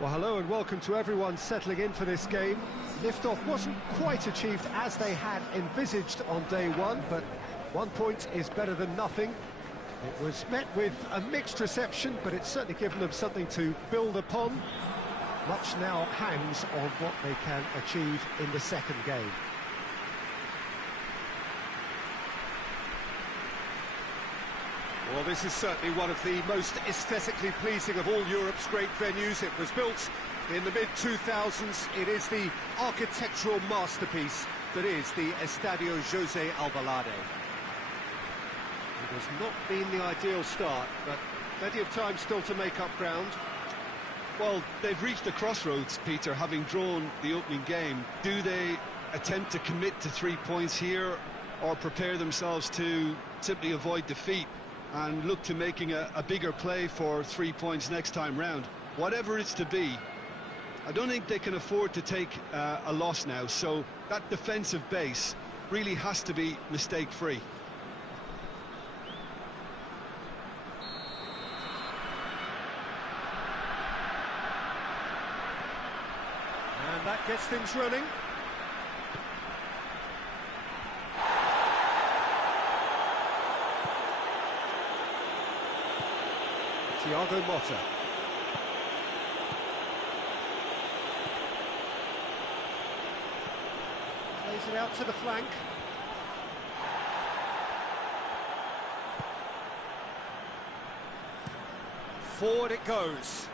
Well, hello and welcome to everyone settling in for this game. Liftoff wasn't quite achieved as they had envisaged on day one, but 1 point is better than nothing. It was met with a mixed reception, but it's certainly given them something to build upon. Much now hangs on what they can achieve in the second game. Well, this is certainly one of the most aesthetically pleasing of all Europe's great venues. It was built in the mid-2000s. It is the architectural masterpiece that is the Estadio José Alvalade. It has not been the ideal start, but plenty of time still to make up ground. Well, they've reached a crossroads, Peter, having drawn the opening game. Do they attempt to commit to 3 points here, or prepare themselves to simply avoid defeat and look to making a bigger play for 3 points next time round? Whatever it's to be, I don't think they can afford to take a loss now, so that defensive base really has to be mistake-free. And that gets things running. Thiago Motta. Plays it out to the flank. Forward it goes.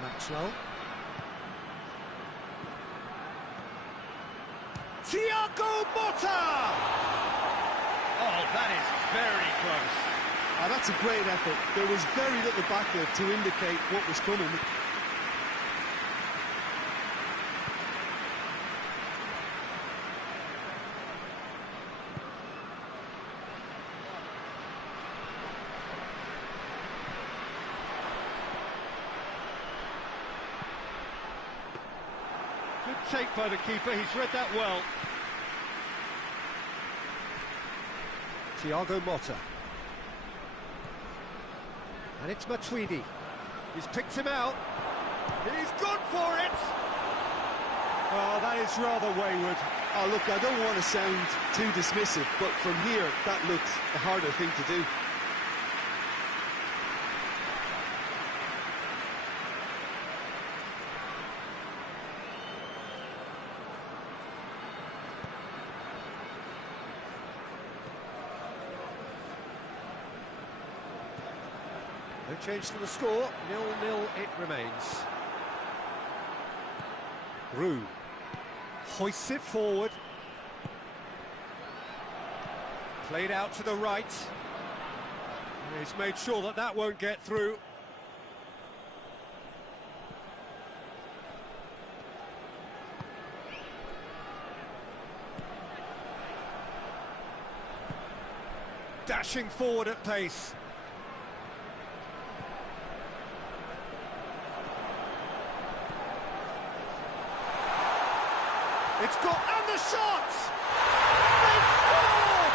Maxwell. Thiago Motta! Oh, that is very close. Oh, that's a great effort. There was very little backlift to indicate what was coming. Good take by the keeper, he's read that well. Thiago Motta. And it's Matuidi. He's picked him out. He's gone for it! Oh, that is rather wayward. Oh, look, I don't want to sound too dismissive, but from here, that looked a harder thing to do. No change to the score, 0-0 it remains. Roux hoists it forward. Played out to the right. He's made sure that that won't get through. Dashing forward at pace. It's got, and the shot! They score!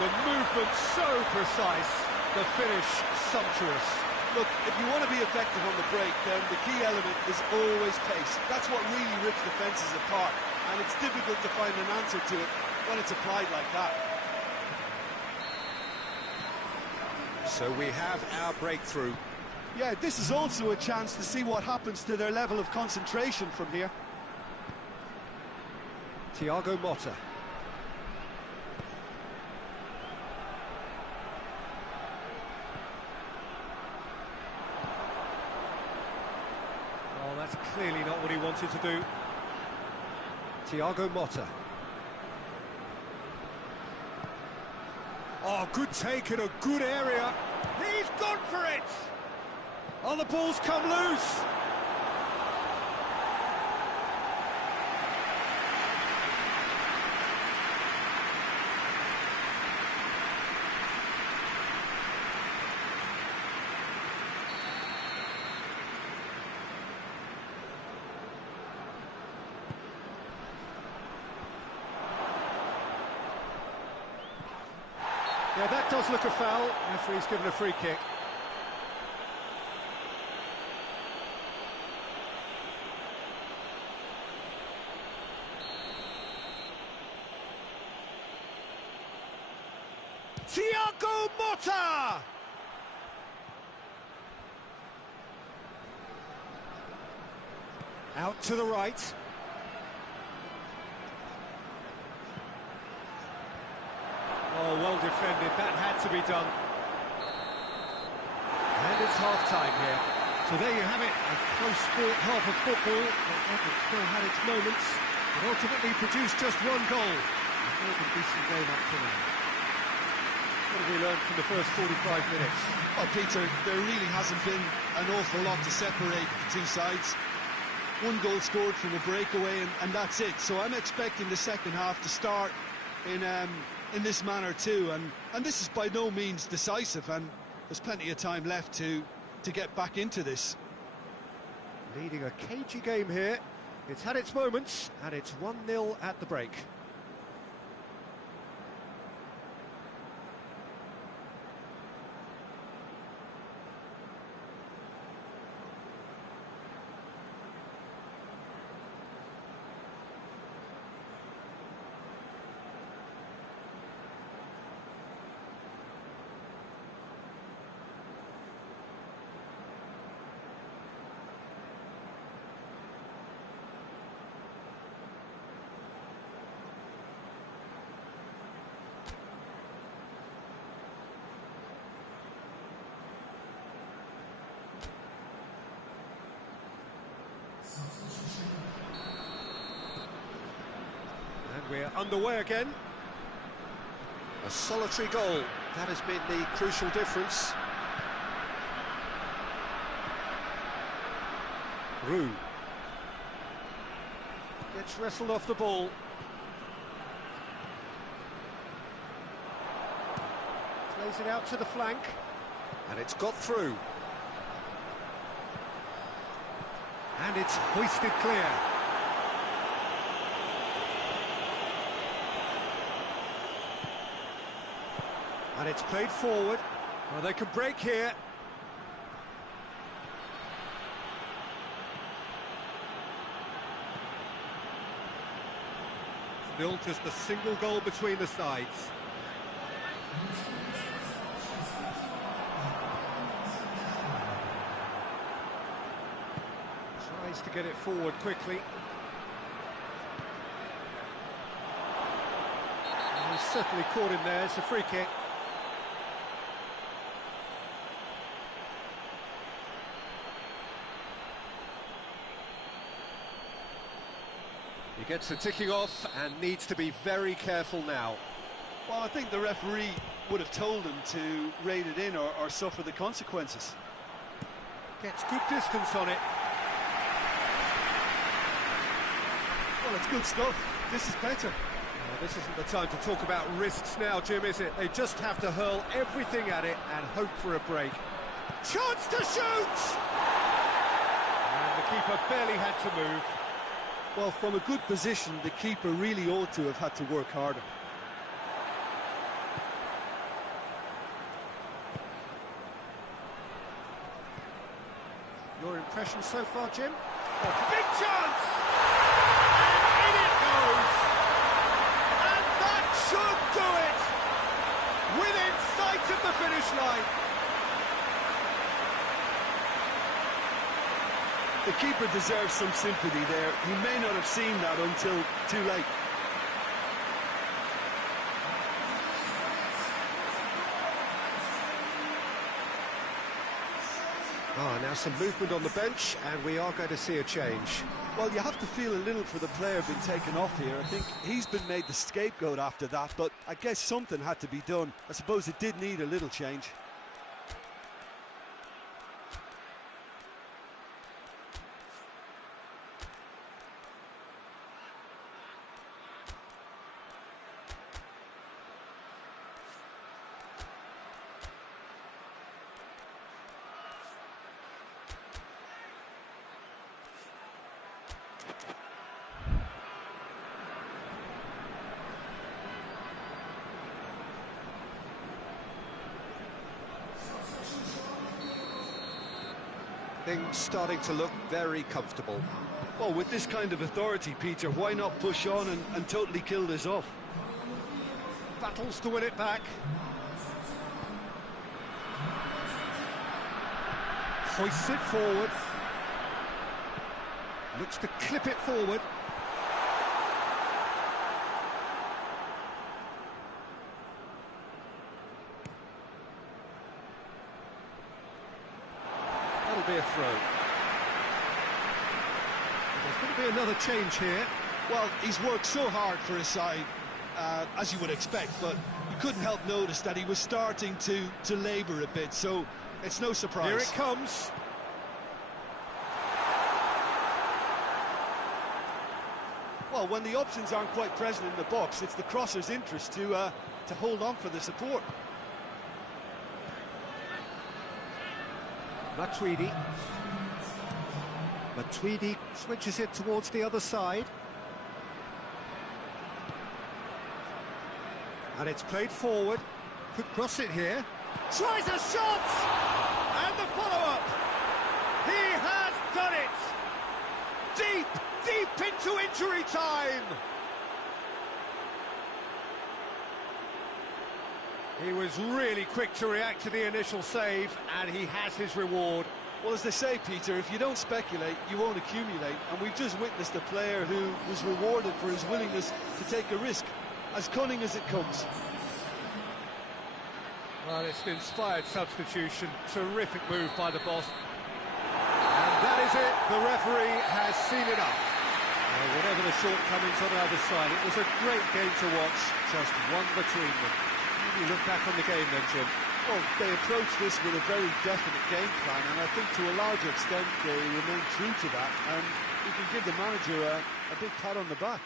The movement so precise, the finish sumptuous. Look, if you want to be effective on the break, then the key element is always pace. That's what really rips defences apart, and it's difficult to find an answer to it when it's applied like that. So we have our breakthrough. Yeah, this is also a chance to see what happens to their level of concentration from here. Thiago Motta. Oh, that's clearly not what he wanted to do. Thiago Motta. Oh, good take in a good area. He's gone for it! Oh, the ball's come loose! Yeah, that does look a foul. Referee's given a free kick. Thiago Motta! Out to the right. Oh, well defended, that had to be done. And it's half-time here. So there you have it, a close fought half of football, but it still had its moments. It ultimately produced just one goal. A more than decent game up to now. What have we learned from the first 45 minutes? Well, Peter, there really hasn't been an awful lot to separate the two sides. One goal scored from a breakaway, and that's it. So I'm expecting the second half to start in this manner too, and this is by no means decisive, and there's plenty of time left to get back into this. Leading a cagey game here. It's had its moments, and it's 1-0 at the break. And we're underway again. A solitary goal, that has been the crucial difference. Rue gets wrestled off the ball. Plays it out to the flank, and it's got through. And it's hoisted clear. And it's played forward. Well, they can break here. Still just a single goal between the sides. Tries to get it forward quickly. And he's certainly caught him there. It's a free kick. He gets the ticking off and needs to be very careful now. Well, I think the referee would have told him to rein it in or suffer the consequences. Gets good distance on it. Well, it's good stuff. This is better. This isn't the time to talk about risks now, Jim, is it? They just have to hurl everything at it and hope for a break. Chance to shoot! And the keeper barely had to move. Well, from a good position, the keeper really ought to have had to work harder. Your impression so far, Jim? Oh, big chance! And in it goes! And that should do it! Within sight of the finish line! The keeper deserves some sympathy there. He may not have seen that until too late. Now some movement on the bench, and we are going to see a change. Well, you have to feel a little for the player being taken off here. I think he's been made the scapegoat after that, but I guess something had to be done. I suppose it did need a little change. Things starting to look very comfortable. Well, with this kind of authority, Peter, why not push on and totally kill this off? Battles to win it back. Hoists it forward. Looks to clip it forward. That'll be a throw. There's going to be another change here. Well, he's worked so hard for his side, as you would expect, but you couldn't help notice that he was starting to labour a bit, so it's no surprise. Here it comes. Well, when the options aren't quite present in the box, it's the crosser's interest to hold on for the support. Matuidi switches it towards the other side. And it's played forward. Could cross it here. Tries a shot! And the follow-up! He has done it! Deep into injury time! He was really quick to react to the initial save, and he has his reward. Well, as they say, Peter, if you don't speculate, you won't accumulate. And we've just witnessed a player who was rewarded for his willingness to take a risk, as cunning as it comes. Well, it's an inspired substitution. Terrific move by the boss. And that is it. The referee has seen enough. Well, whatever the shortcomings on the other side, it was a great game to watch. Just one between them. You look back on the game then, Jim. Well, they approached this with a very definite game plan, and I think to a large extent they remain true to that, and you can give the manager a big pat on the back.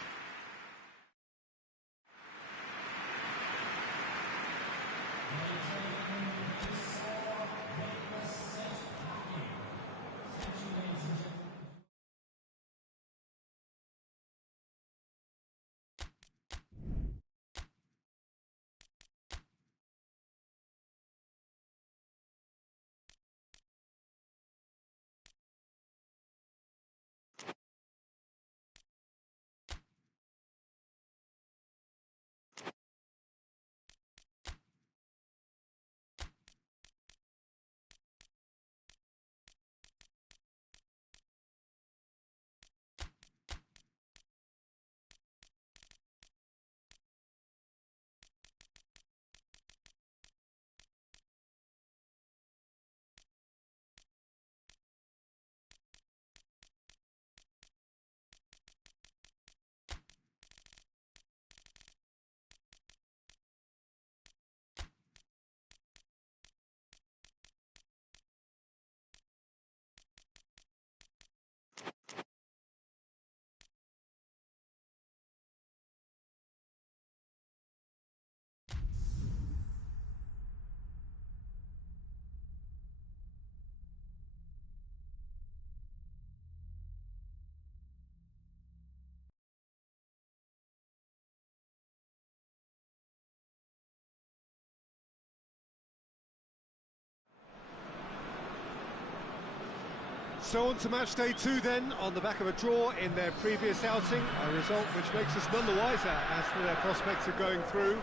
So on to match day 2 then, on the back of a draw in their previous outing, a result which makes us none the wiser as to their prospects of going through.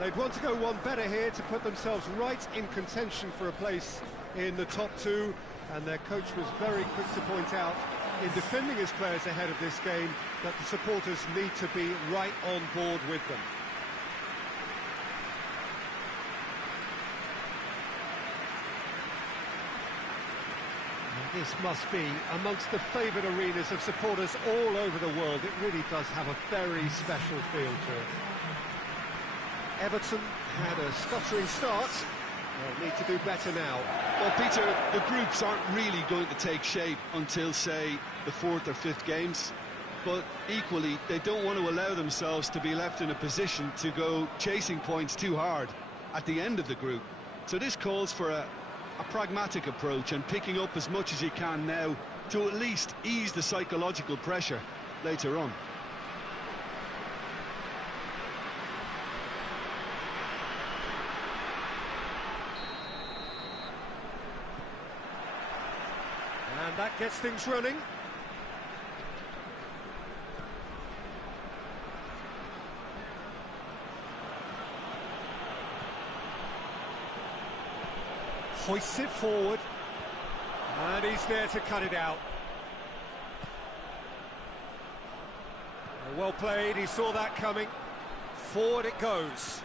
They'd want to go one better here to put themselves right in contention for a place in the top 2, and their coach was very quick to point out in defending his players ahead of this game that the supporters need to be right on board with them. This must be amongst the favoured arenas of supporters all over the world. It really does have a very special feel to it. Everton had a stuttering start. They'll need to do better now. Well, Peter, the groups aren't really going to take shape until, say, the 4th or 5th games. But equally, they don't want to allow themselves to be left in a position to go chasing points too hard at the end of the group. So this calls for a pragmatic approach and picking up as much as you can now to at least ease the psychological pressure later on. Gets things running. Hoists it forward. And he's there to cut it out. Well played, he saw that coming. Forward it goes.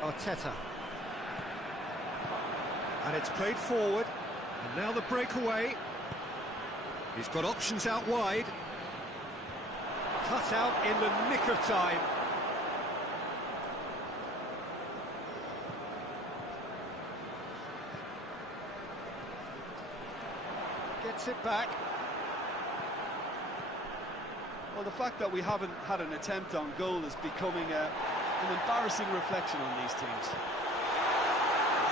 Arteta. And it's played forward. And now the breakaway. He's got options out wide. Cut out in the nick of time. Gets it back. Well, the fact that we haven't had an attempt on goal is becoming an embarrassing reflection on these teams.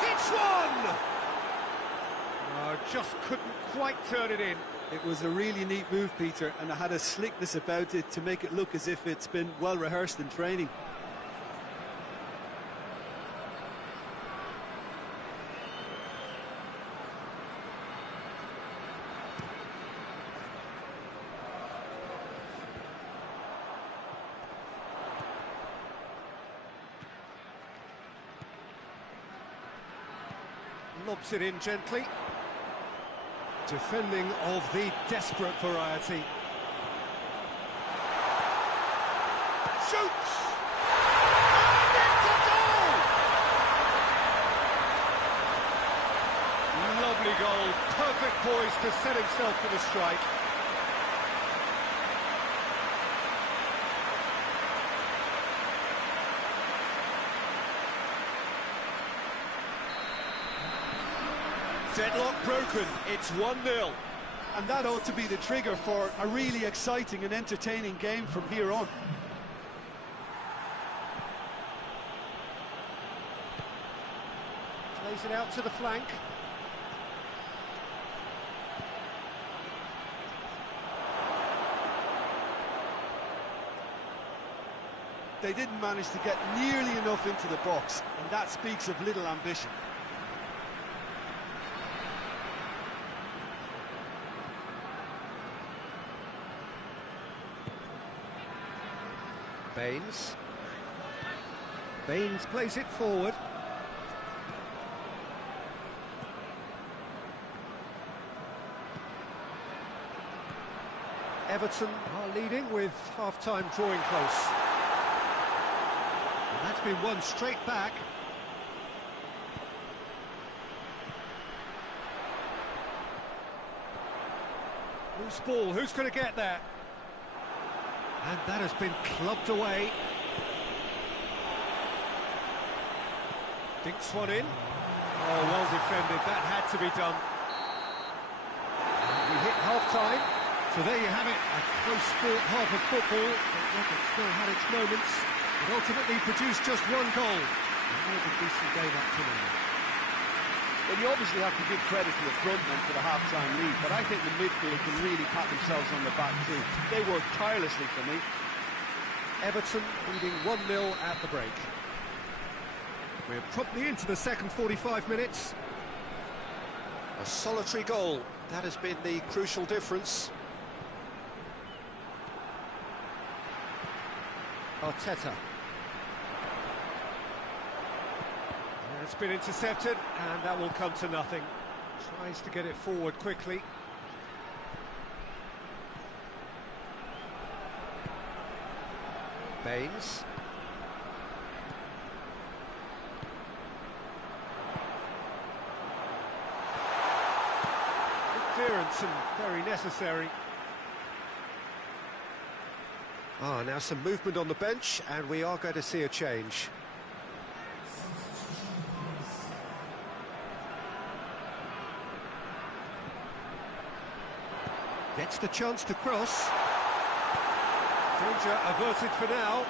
It's one! Oh, just couldn't quite turn it in. It was a really neat move, Peter, and it had a slickness about it to make it look as if it's been well rehearsed in training. Lobs it in gently. Defending of the desperate variety. Shoots! And it's a goal! Lovely goal. Perfect poise to set himself for the strike. Deadlock broken, it's 1-0. And that ought to be the trigger for a really exciting and entertaining game from here on. Plays it out to the flank. They didn't manage to get nearly enough into the box, and that speaks of little ambition. Baines plays it forward. Everton are leading with half-time drawing close. And that's been won straight back. Loose ball, who's going to get there? And that has been clubbed away. Dinks one in. Oh, well defended. That had to be done. We hit half-time. So there you have it. A close-sport half of football. It still had its moments. It ultimately produced just one goal. A more than decent game up to now. Well, you obviously have to give credit to the front men for the half-time lead, but I think the midfield can really pat themselves on the back too. They worked tirelessly for me. Everton leading 1-0 at the break. We're promptly into the second 45 minutes. A solitary goal, that has been the crucial difference. Arteta. It's been intercepted, and that will come to nothing. Tries to get it forward quickly. Baines. Good clearance and very necessary. Now some movement on the bench, and we are going to see a change. Gets the chance to cross. Danger averted for now.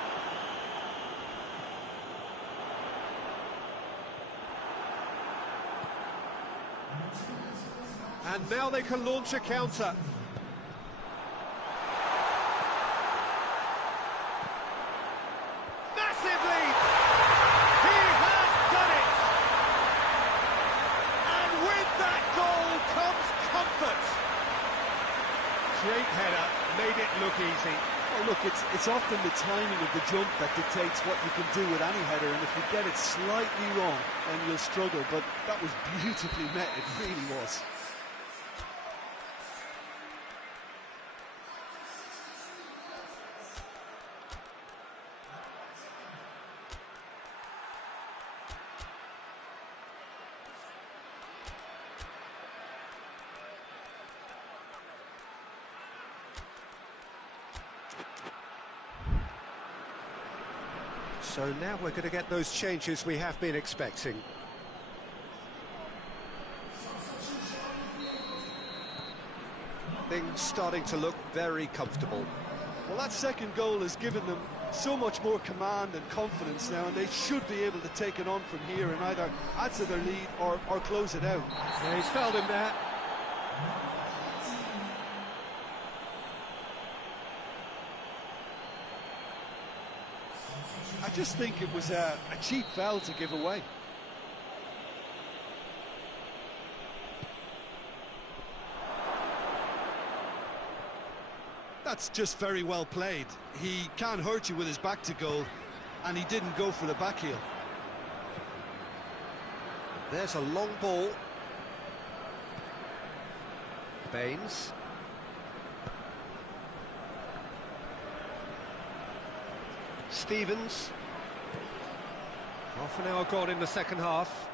And now they can launch a counter. Massive lead! He has done it! look easy. Well, look, it's often the timing of the jump that dictates what you can do with any header, and if you get it slightly wrong, then you'll struggle. But that was beautifully met, it really was. So now we're going to get those changes we have been expecting. Things starting to look very comfortable. Well, that second goal has given them so much more command and confidence now, and they should be able to take it on from here and either add to their lead or close it out. Yeah, he's fouled him there. I just think it was a cheap foul to give away. That's just very well played. He can't hurt you with his back to goal, and he didn't go for the back heel. There's a long ball. Baines. Stevens. Half an hour gone in the second half.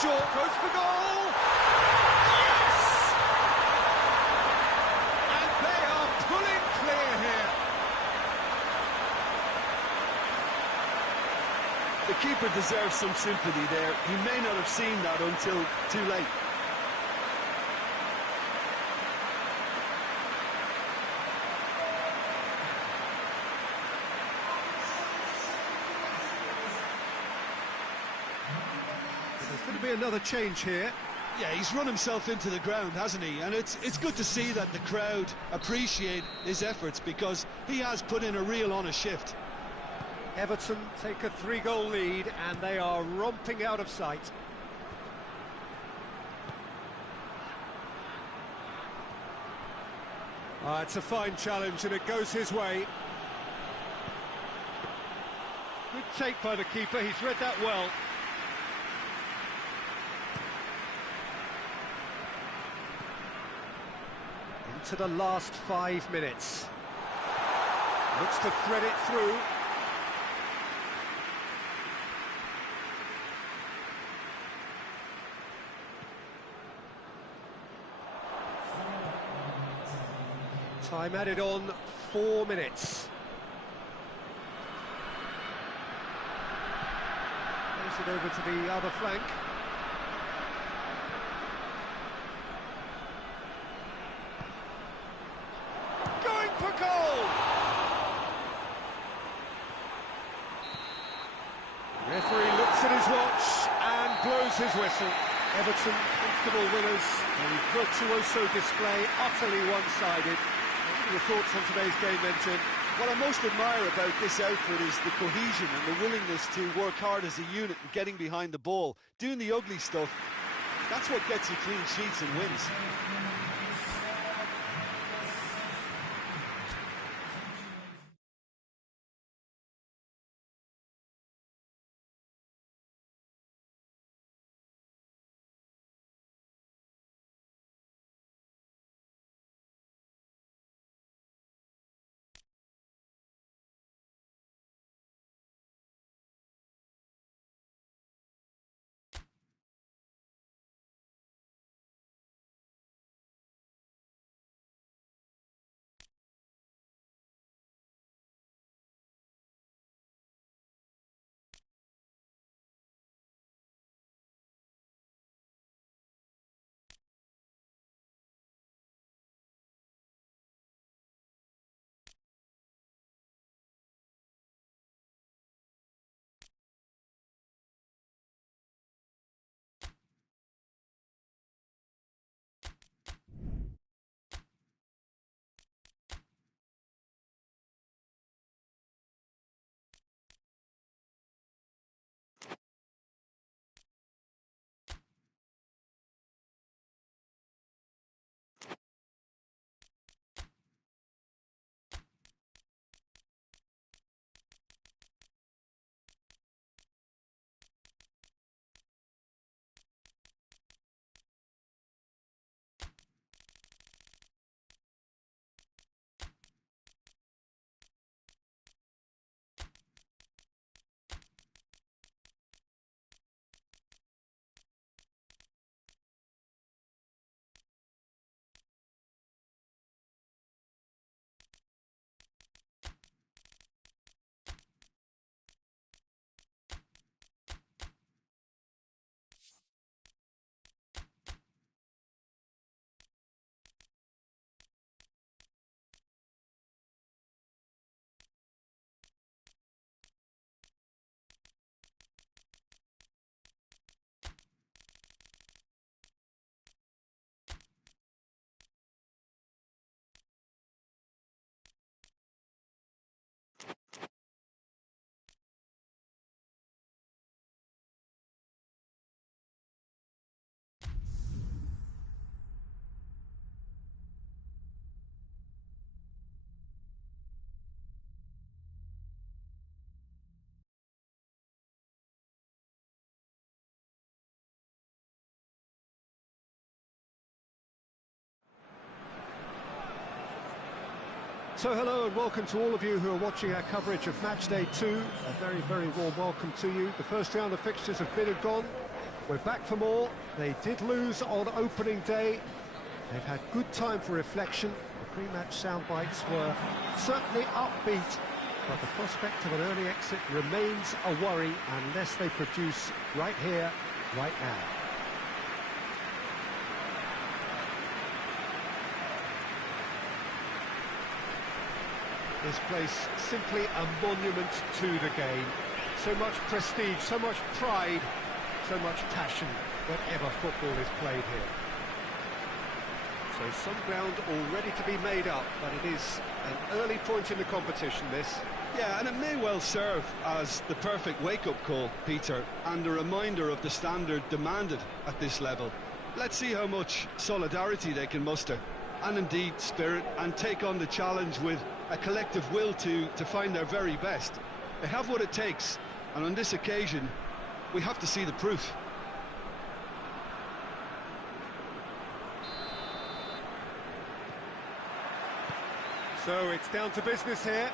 Short goes for goal! Yes! And they are pulling clear here. The keeper deserves some sympathy there. He may not have seen that until too late. There's going to be another change here. Yeah, he's run himself into the ground, hasn't he? And it's good to see that the crowd appreciate his efforts, because he has put in a real honest shift. Everton take a 3-goal lead and they are romping out of sight. It's a fine challenge and it goes his way. Good take by the keeper, he's read that well. Into the last 5 minutes. Looks to thread it through. Time added on, 4 minutes. Plays it over to the other flank. Going for goal! Referee looks at his watch and blows his whistle. Everton, comfortable winners. A virtuoso display, utterly one-sided. Your thoughts on today's game then, Jim? What I most admire about this outfit is the cohesion and the willingness to work hard as a unit and getting behind the ball. Doing the ugly stuff, that's what gets you clean sheets and wins. So hello and welcome to all of you who are watching our coverage of match day 2. A very, very warm welcome to you. The first round of fixtures have been and gone. We're back for more. They did lose on opening day. They've had good time for reflection. The pre-match sound bites were certainly upbeat, but the prospect of an early exit remains a worry unless they produce right here, right now. This place simply a monument to the game. So much prestige, so much pride, so much passion whenever football is played here. So some ground all ready to be made up, but it is an early point in the competition, this. Yeah, and it may well serve as the perfect wake-up call, Peter, and a reminder of the standard demanded at this level. Let's see how much solidarity they can muster, and indeed spirit, and take on the challenge with a collective will to find their very best. They have what it takes, and on this occasion, we have to see the proof. So it's down to business here.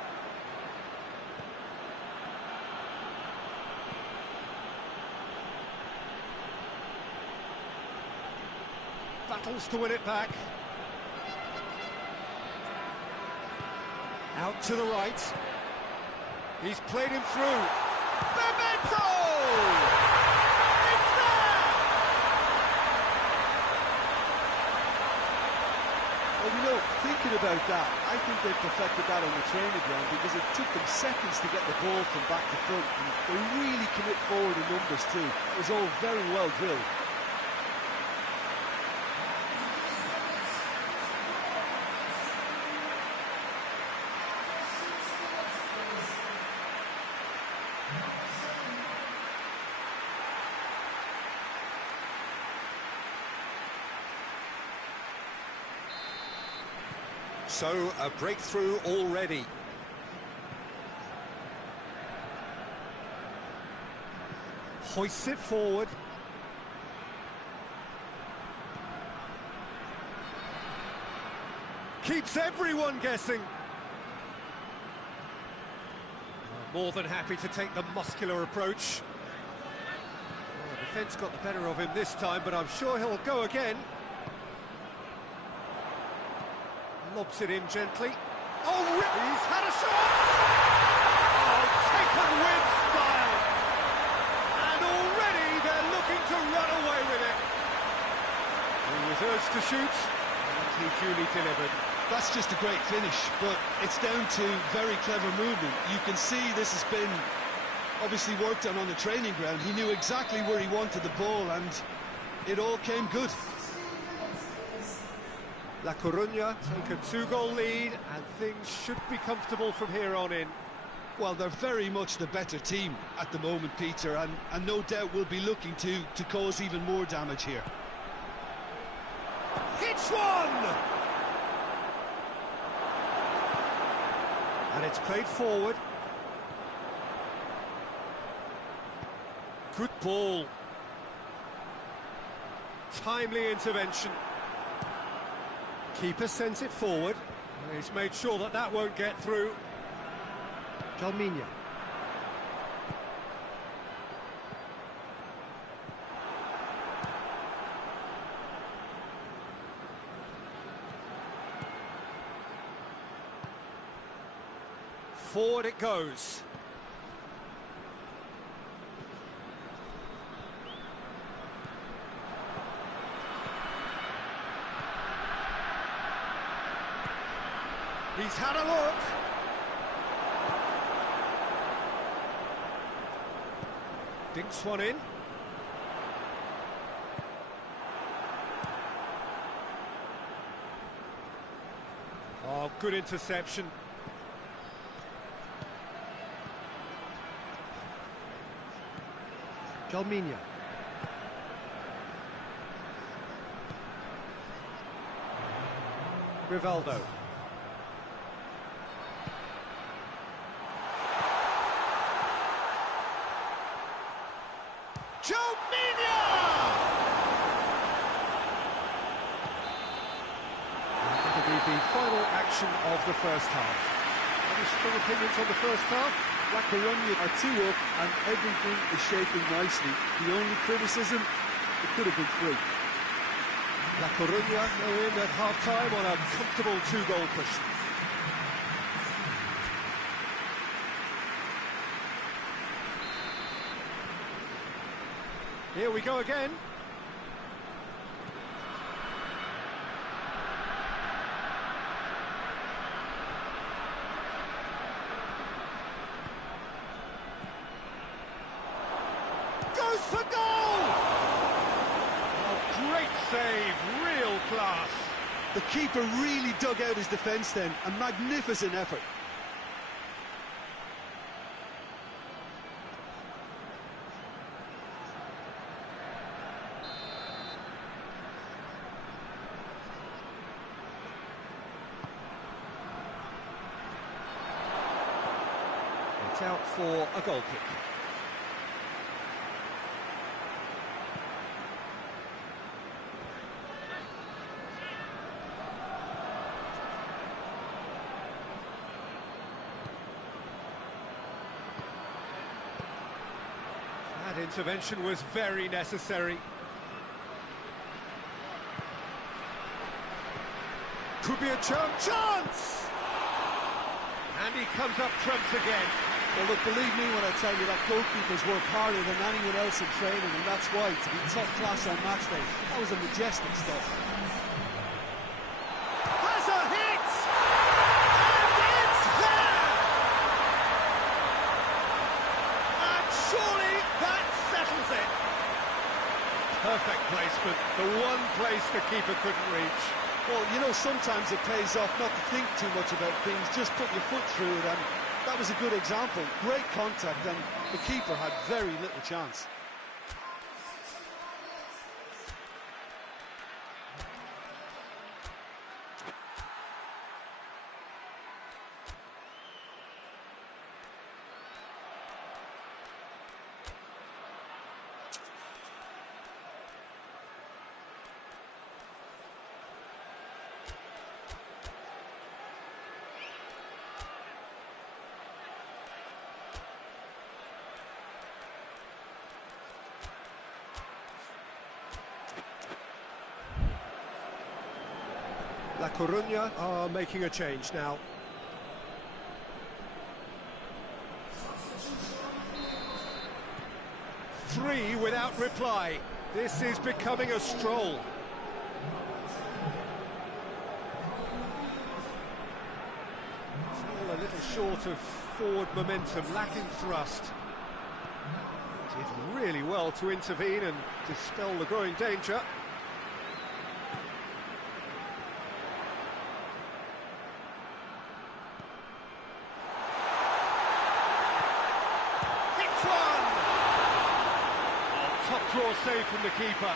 Battles to win it back. Out to the right. He's played him through. Bebeto! It's there! Well, you know, thinking about that, I think they perfected that on the training ground because it took them seconds to get the ball from back to front. And they really commit forward in numbers too. It was all very well drilled. So, a breakthrough already. Hoists it forward. Keeps everyone guessing. More than happy to take the muscular approach. Well, the defence got the better of him this time, but I'm sure he'll go again. Lobs it in gently. Oh, he's had a shot! Oh, taken with style! And already they're looking to run away with it. He was urged to shoot, and he duly delivered. That's just a great finish, but it's down to very clever movement. You can see this has been obviously worked on the training ground. He knew exactly where he wanted the ball, and it all came good. La Coruña take a 2-goal lead, and things should be comfortable from here on in. Well, they're very much the better team at the moment, Peter, and no doubt will be looking to cause even more damage here. Hits one! And it's played forward. Good ball. Timely intervention. Keeper sends it forward. He's made sure that that won't get through. Jalminha. Forward it goes. He's had a look. Dinks one in. Oh, good interception. Jalminha. Rivaldo. final action of the first half. Any strong opinions on the first half? La Coruña are 2 up and everything is shaping nicely. The only criticism, it could have been 3. La Coruña go in at half-time on a comfortable 2-goal cushion. Here we go again. Goes for goal! Oh, great save, real class. The keeper really dug out his defence then, a magnificent effort. It's out for a goal kick. That intervention was very necessary. Could be a chance! And he comes up trumps again. Well, look, believe me when I tell you that goalkeepers work harder than anyone else in training, and that's why, to be top class on match day, that was a majestic stop. Has a hit! And it's there! And surely that settles it. Perfect placement, the one place the keeper couldn't reach. Well, you know, sometimes it pays off not to think too much about things, just put your foot through it, and that was a good example. Great contact, and the keeper had very little chance. La Coruña are making a change now. Three without reply. This is becoming a stroll. Still a little short of forward momentum, lacking thrust. Did really well to intervene and dispel the growing danger. Draw save from the keeper.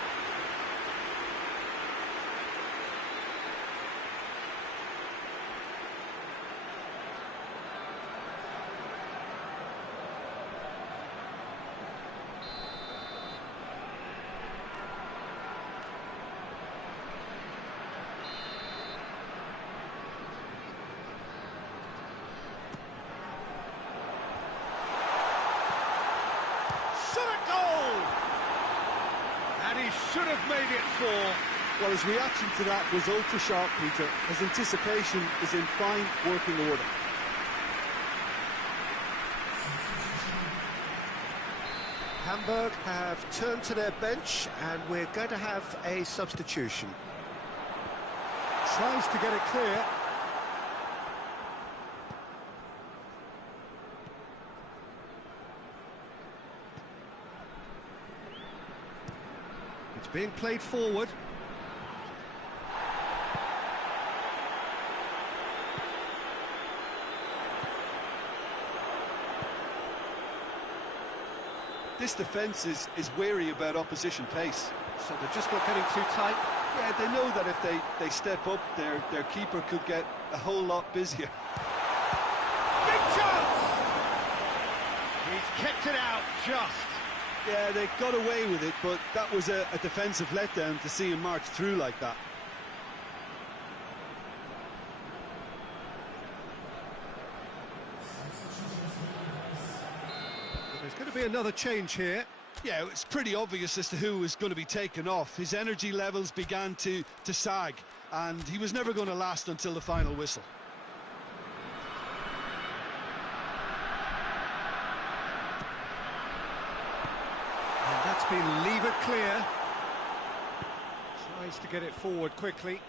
Should have made it 4. Well, his reaction to that was ultra sharp, Peter. His anticipation is in fine working order. Hamburg have turned to their bench, and we're going to have a substitution. Tries to get it clear. Being played forward. This defence is wary about opposition pace. So they're just not getting too tight. Yeah, they know that if they step up, their keeper could get a whole lot busier. Big chance! He's kept it out just. Yeah, they got away with it, but that was a defensive letdown to see him march through like that. to be another change here. Yeah, it's pretty obvious as to who was going to be taken off. His energy levels began to sag, and he was never going to last until the final whistle. And that's been levered clear. Tries to get it forward quickly.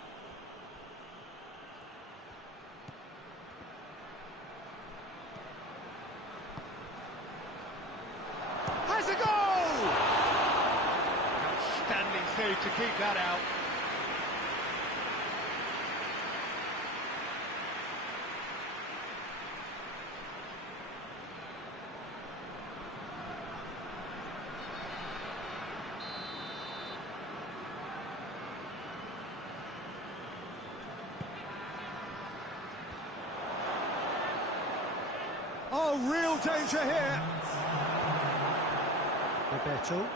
Has a goal! Outstanding save to keep that out. Oh, real danger here. Roberto.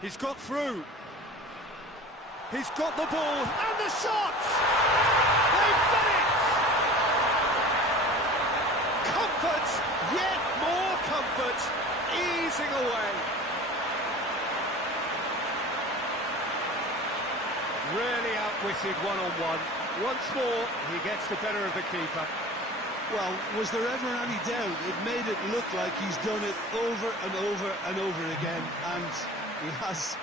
He's got through. He's got the ball and the shot! They've done it! Comfort, yet more comfort, easing away. Really outwitted one-on-one. Once more, he gets the better of the keeper. Well, was there ever any doubt? It made it look like he's done it over and over and over again, and he has.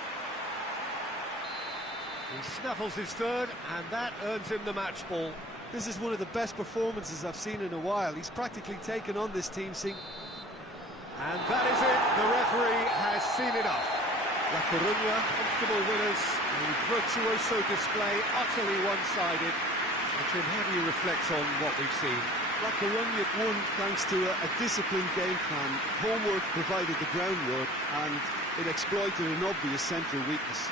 He snaffles his third, and that earns him the match ball. This is one of the best performances I've seen in a while. He's practically taken on this team, And that is it. The referee has seen enough. La Coruña, comfortable winners, a virtuoso display, utterly one-sided. Jim, how do you reflect on what we've seen? La Coruña won thanks to a disciplined game plan. Homework provided the groundwork, and it exploited an obvious central weakness.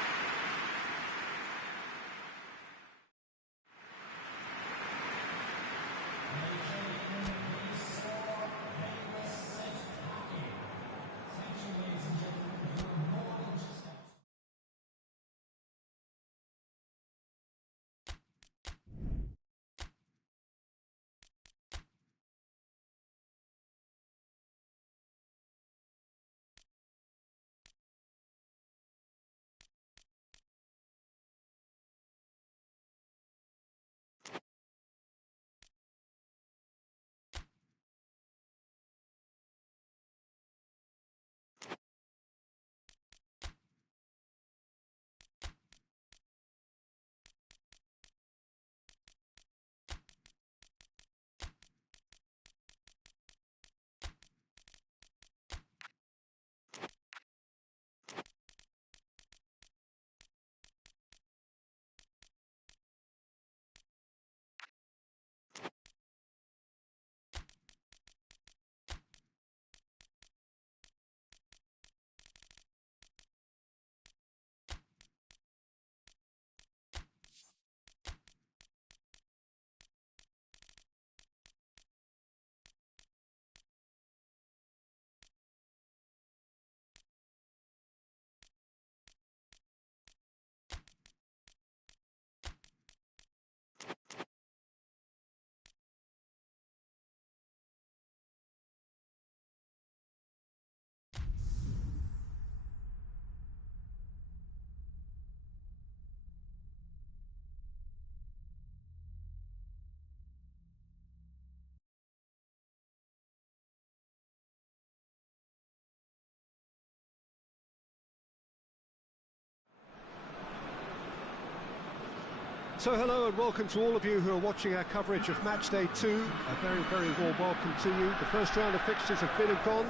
So hello and welcome to all of you who are watching our coverage of match day 2. A very, very warm welcome to you. The first round of fixtures have been and gone.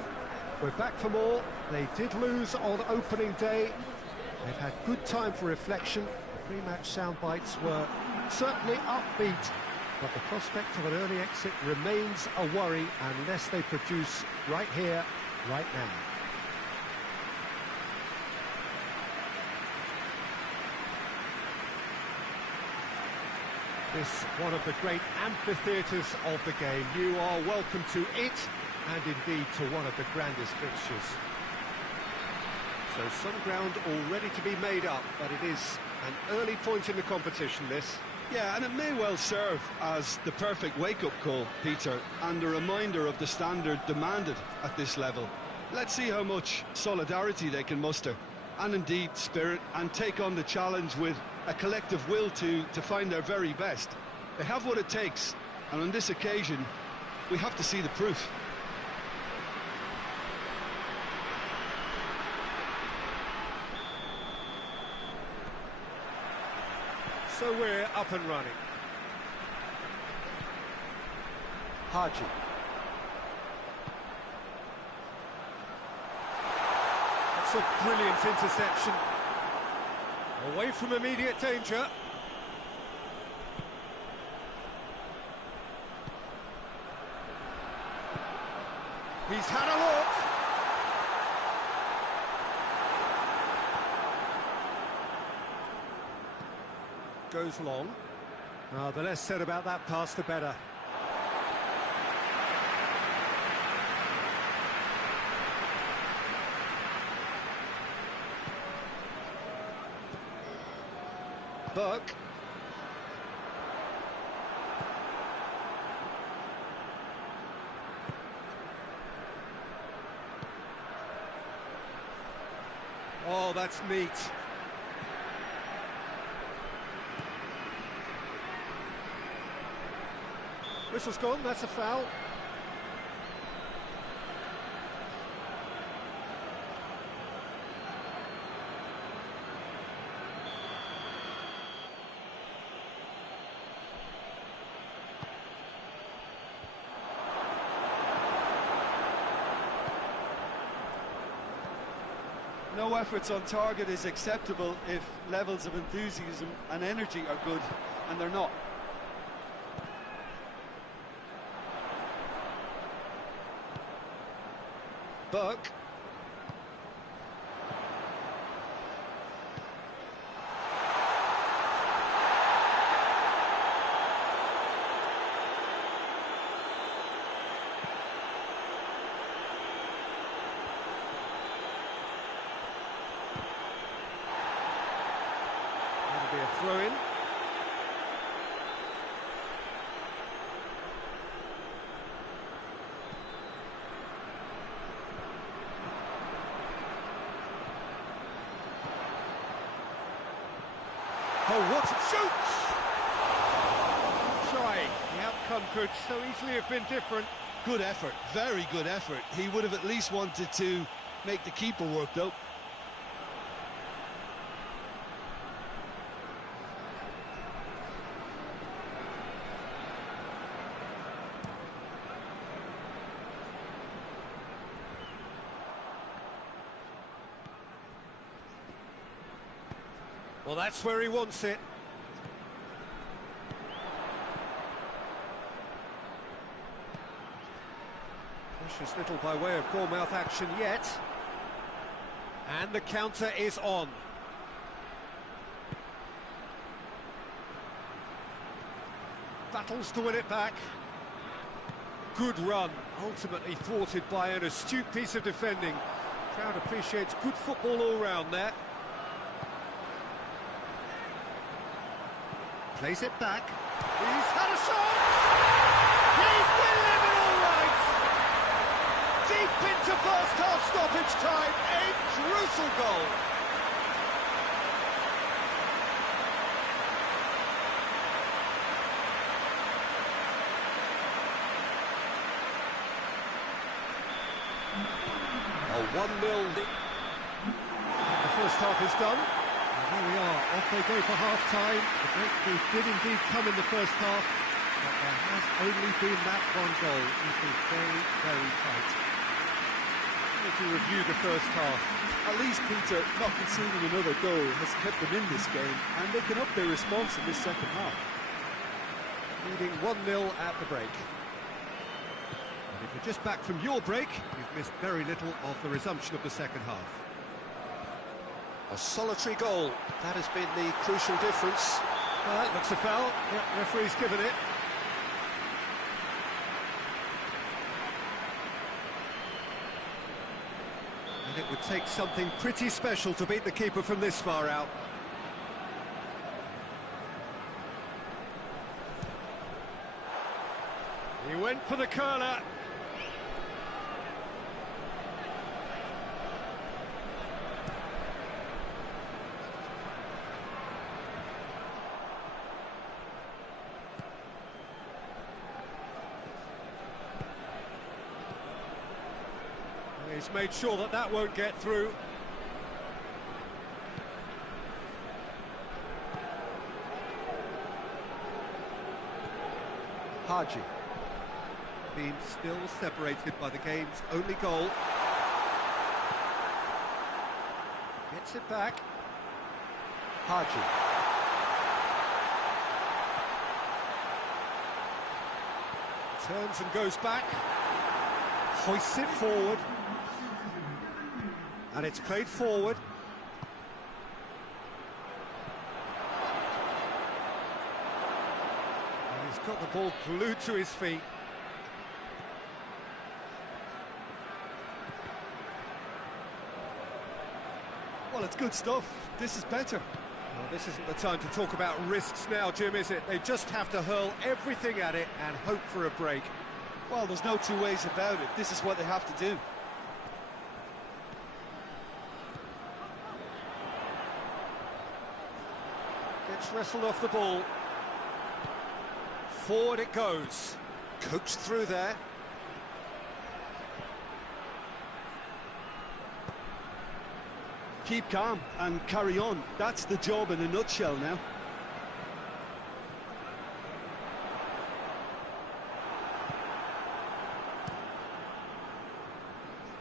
We're back for more. They did lose on opening day. They've had good time for reflection. The pre-match sound bites were certainly upbeat, but the prospect of an early exit remains a worry unless they produce right here, right now. This one of the great amphitheatres of the game. You are welcome to it, and indeed to one of the grandest fixtures. So some ground already to be made up, but it is an early point in the competition, this. Yeah, and it may well serve as the perfect wake-up call, Peter, and a reminder of the standard demanded at this level. Let's see how much solidarity they can muster, and indeed spirit, and take on the challenge with a collective will to find their very best. They have what it takes, and on this occasion, we have to see the proof. So we're up and running. Haji. That's a brilliant interception. Away from immediate danger. He's had a look. Goes long. The less said about that pass, the better. Burke. Oh, that's neat. Whistle's gone, that's a foul. No efforts on target is acceptable if levels of enthusiasm and energy are good, and they're not. Burke. That'll be a throw-in. Oh, what a shoots! Try. The outcome could so easily have been different. Good effort, very good effort. He would have at least wanted to make the keeper work, though. Well, that's where he wants it. Precious little by way of goal-mouth action yet. And the counter is on. Battles to win it back. Good run, ultimately thwarted by an astute piece of defending. Crowd appreciates good football all round there. Plays it back. He's had a shot! He's delivered all right! Deep into first half stoppage time, a crucial goal. A 1-0 lead. The first half is done. Here we are, off they go for half-time. The breakthrough did indeed come in the first half, but there has only been that one goal. It is very, very tight. If you review the first half, At least, Peter, not conceding another goal has kept them in this game, and they can up their response in this second half. leading 1-0 at the break. And if you're just back from your break, you've missed very little of the resumption of the second half. A solitary goal, that has been the crucial difference. Well, that looks a foul. Yep, referee's given it. And it would take something pretty special to beat the keeper from this far out. He went for the curler. He's made sure that that won't get through. Haji. Being still separated by the game's only goal. Gets it back. Haji. Turns and goes back. Hoists it forward. And it's played forward. And he's got the ball glued to his feet. Well, it's good stuff. This is better. Well, this isn't the time to talk about risks now, Jim, is it? They just have to hurl everything at it and hope for a break. Well, there's no two ways about it. This is what they have to do. Gets wrestled off the ball. Forward it goes. Coaxed through there. Keep calm and carry on. That's the job in a nutshell now.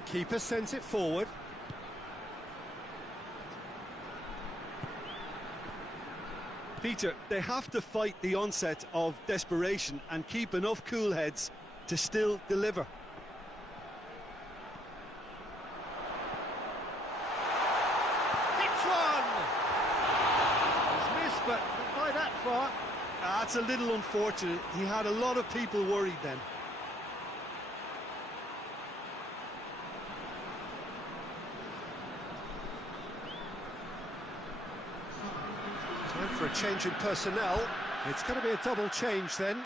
Keeper sends it forward. Peter, they have to fight the onset of desperation and keep enough cool heads to still deliver. Hits one! He's missed, but not by that far. That's a little unfortunate. He had a lot of people worried then. Time for a change in personnel. It's going to be a double change then.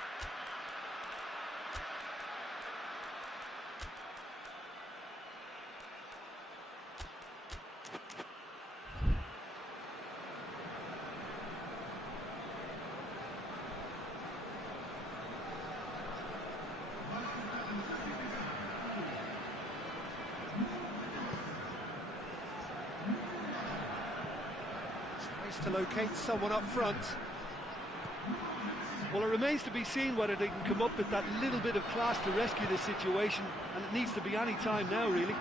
To locate someone up front. Well, it remains to be seen whether they can come up with that little bit of class to rescue this situation, and it needs to be any time now, really.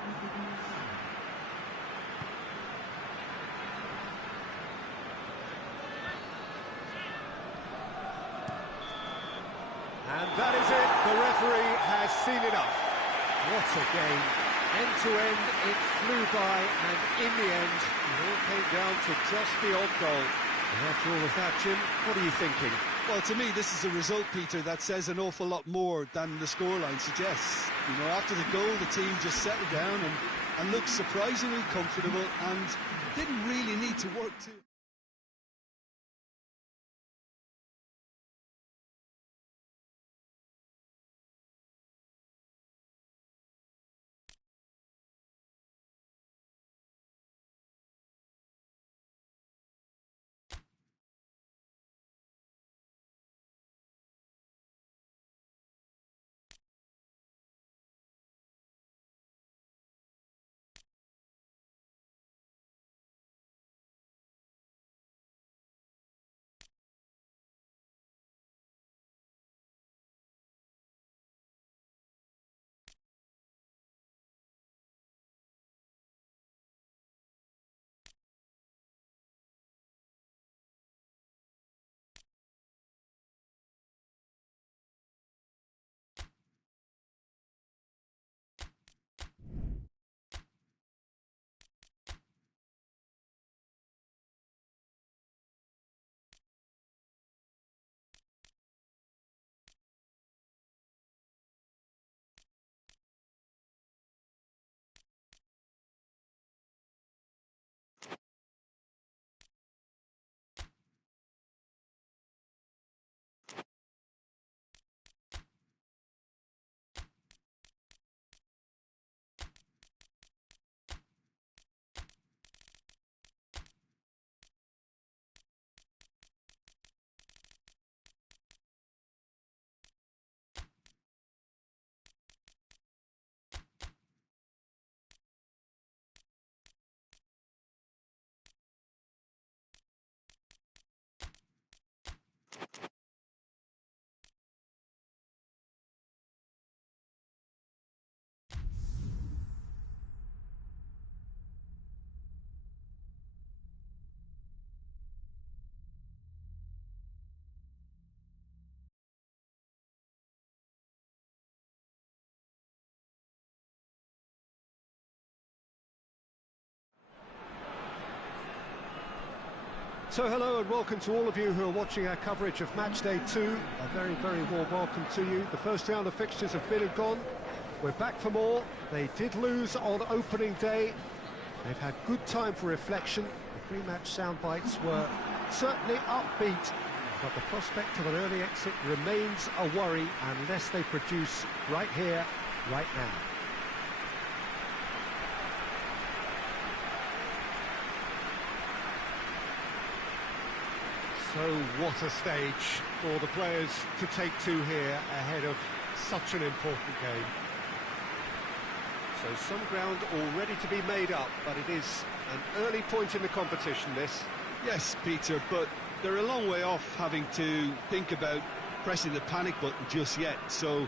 And that is it. The referee has seen enough. What a game. End to end, it flew by, and in the end, it all came down to just the odd goal. And after all of that, Jim, what are you thinking? Well, to me, this is a result, Peter, that says an awful lot more than the scoreline suggests. You know, after the goal, the team just settled down and looked surprisingly comfortable and didn't really need to work too So hello and welcome to all of you who are watching our coverage of match day 2. A very, very warm welcome to you. The first round of fixtures have been and gone. We're back for more. They did lose on opening day. They've had good time for reflection. The pre-match sound bites were certainly upbeat, but the prospect of an early exit remains a worry unless they produce right here, right now. So what a stage for the players to take to here ahead of such an important game. So some ground already to be made up, but it is an early point in the competition, this. Yes, Peter, but they're a long way off having to think about pressing the panic button just yet. So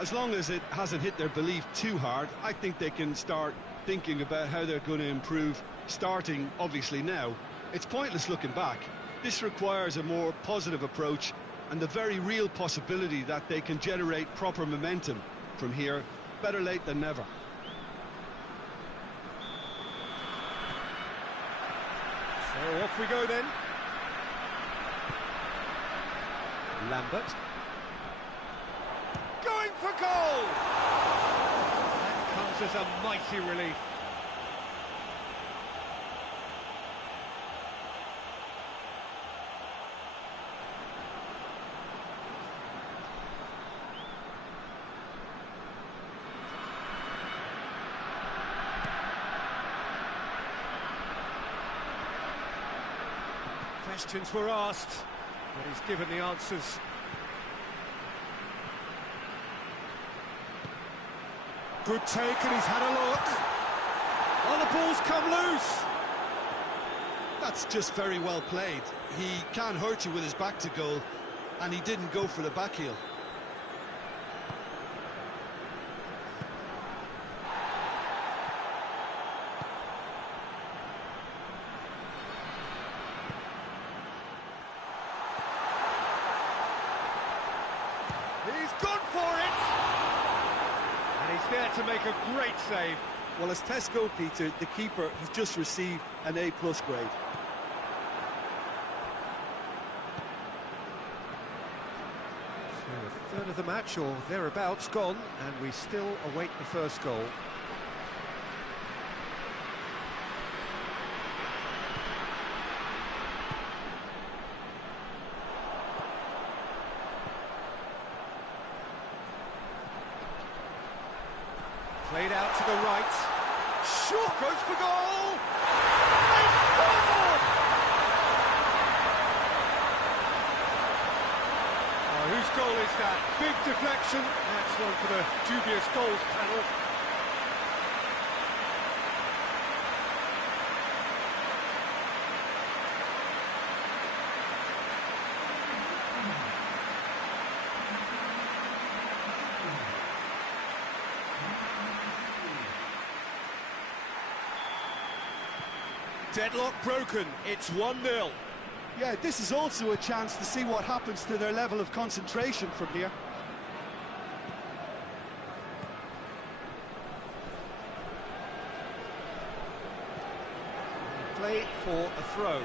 as long as it hasn't hit their belief too hard, I think they can start thinking about how they're going to improve, starting obviously now. It's pointless looking back. This requires a more positive approach and the very real possibility that they can generate proper momentum from here. Better late than never. So off we go then. Lambert. Going for goal! That comes as a mighty relief. Questions were asked, but he's given the answers. Good take, and he's had a look. Oh, the ball's come loose. That's just very well played. He can't hurt you with his back to goal, and he didn't go for the back heel. He's gone for it! And he's there to make a great save. Well, as tests go, Peter, the keeper has just received an A+ grade. So a third of the match, or thereabouts, gone, and we still await the first goal. Played out to the right. Sure, goes for goal! They scored! Oh, whose goal is that? Big deflection. That's one for the dubious goals panel. Deadlock broken, it's 1-0. Yeah, this is also a chance to see what happens to their level of concentration from here. Play for a throw.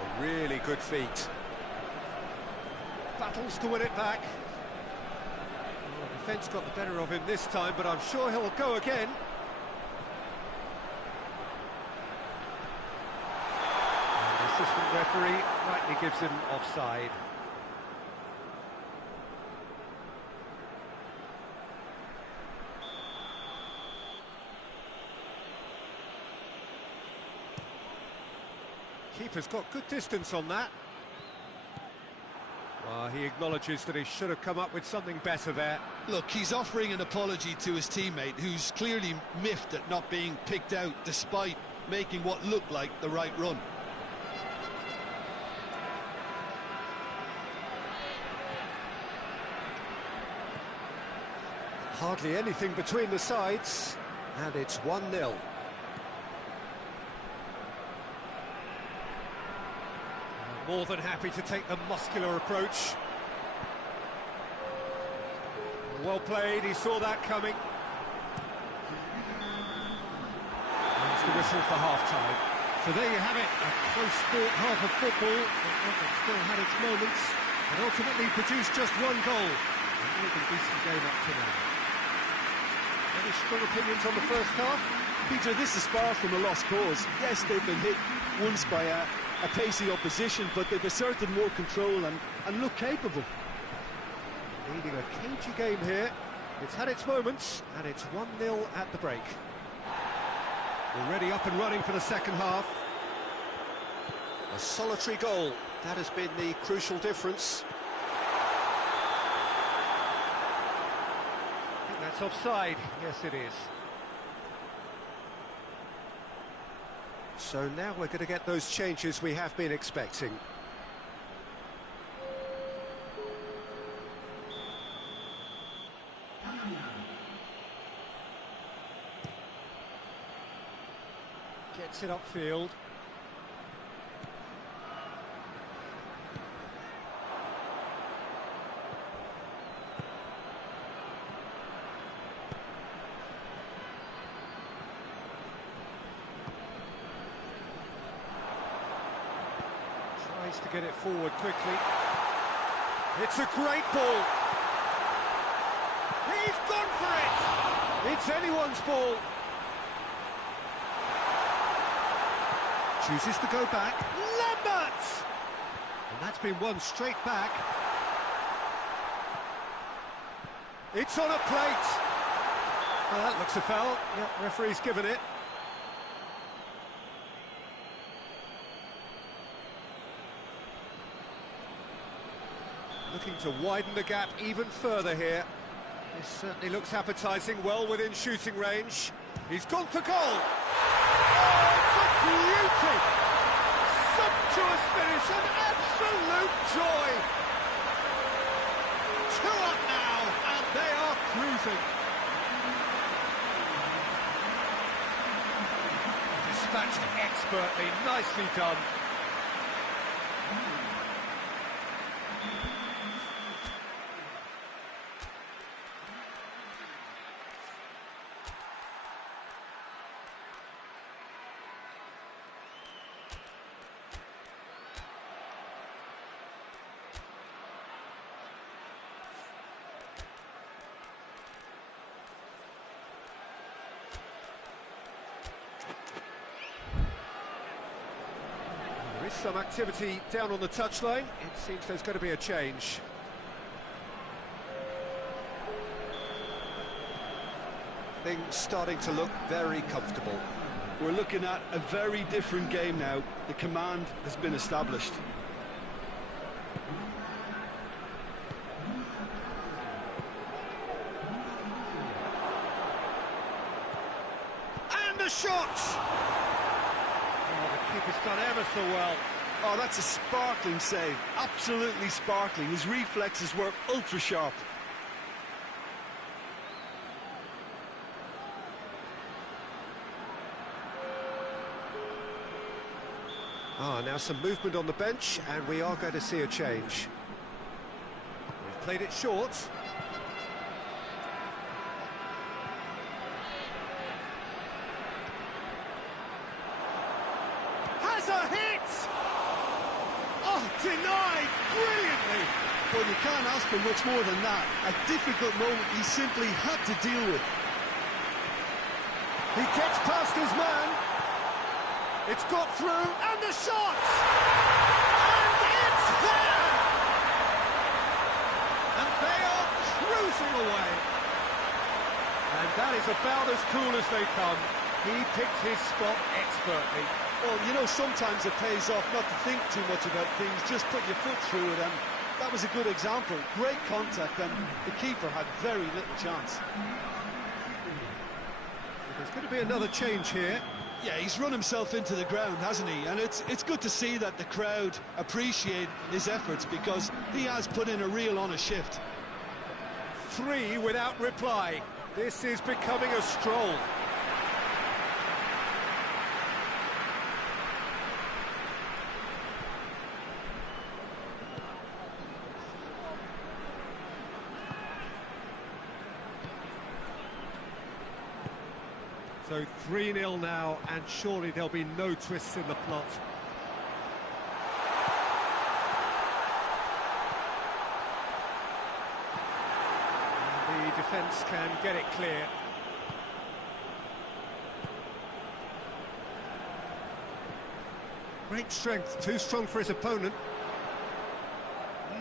A really good feat. Battles to win it back. Defence got the better of him this time, but I'm sure he'll go again. And the assistant referee rightly gives him offside. Keeper's got good distance on that. He acknowledges that he should have come up with something better there. Look, he's offering an apology to his teammate, who's clearly miffed at not being picked out despite making what looked like the right run. Hardly anything between the sides, and it's 1-0. More than happy to take the muscular approach. Well played, he saw that coming. whistle for half-time. So there you have it, a close-fought half of football, but one that still had its moments, and ultimately produced just one goal. An even decent game up to now. Any strong opinions on the first half? Peter, this is far from a lost cause. Yes, they've been hit once by a pacey opposition, but they've asserted more control and look capable. Leading a cagey game here. It's had its moments, and it's 1-0 at the break. Already up and running for the second half. A solitary goal. That has been the crucial difference. I think that's offside. Yes, it is. So now we're going to get those changes we have been expecting. Gets it upfield. Tries to get it forward quickly. It's a great ball. He's gone for it! It's anyone's ball. Chooses to go back. Lambert! And that's been won straight back. It's on a plate. Well, that looks a foul. Yep, referee's given it. Looking to widen the gap even further here. This certainly looks appetising, well within shooting range. He's gone for goal! Oh, it's a beauty! Sumptuous finish, an absolute joy! 2 up now, and they are cruising. Dispatched expertly, nicely done. There is some activity down on the touchline. It seems there's going to be a change. Things starting to look very comfortable. We're looking at a very different game now. The command has been established. And the shot! The keeper's done ever so well. Oh, that's a sparkling save. Absolutely sparkling. His reflexes were ultra sharp. Now some movement on the bench, and we are going to see a change. We've played it short. Has a hit! Oh, denied brilliantly! Well, you can't ask for much more than that. A difficult moment he simply had to deal with. He gets past his man. It's got through, and the shot! And it's there! And they are cruising away. And that is about as cool as they come. He picked his spot expertly. Well, you know, sometimes it pays off not to think too much about things, just put your foot through it, and that was a good example. Great contact, and the keeper had very little chance. There's going to be another change here. Yeah, he's run himself into the ground, hasn't he? And it's good to see that the crowd appreciate his efforts, because he has put in a real honest shift. 3 without reply. This is becoming a stroll. So 3-0 now, and surely there'll be no twists in the plot. And the defence can get it clear. Great strength, too strong for his opponent.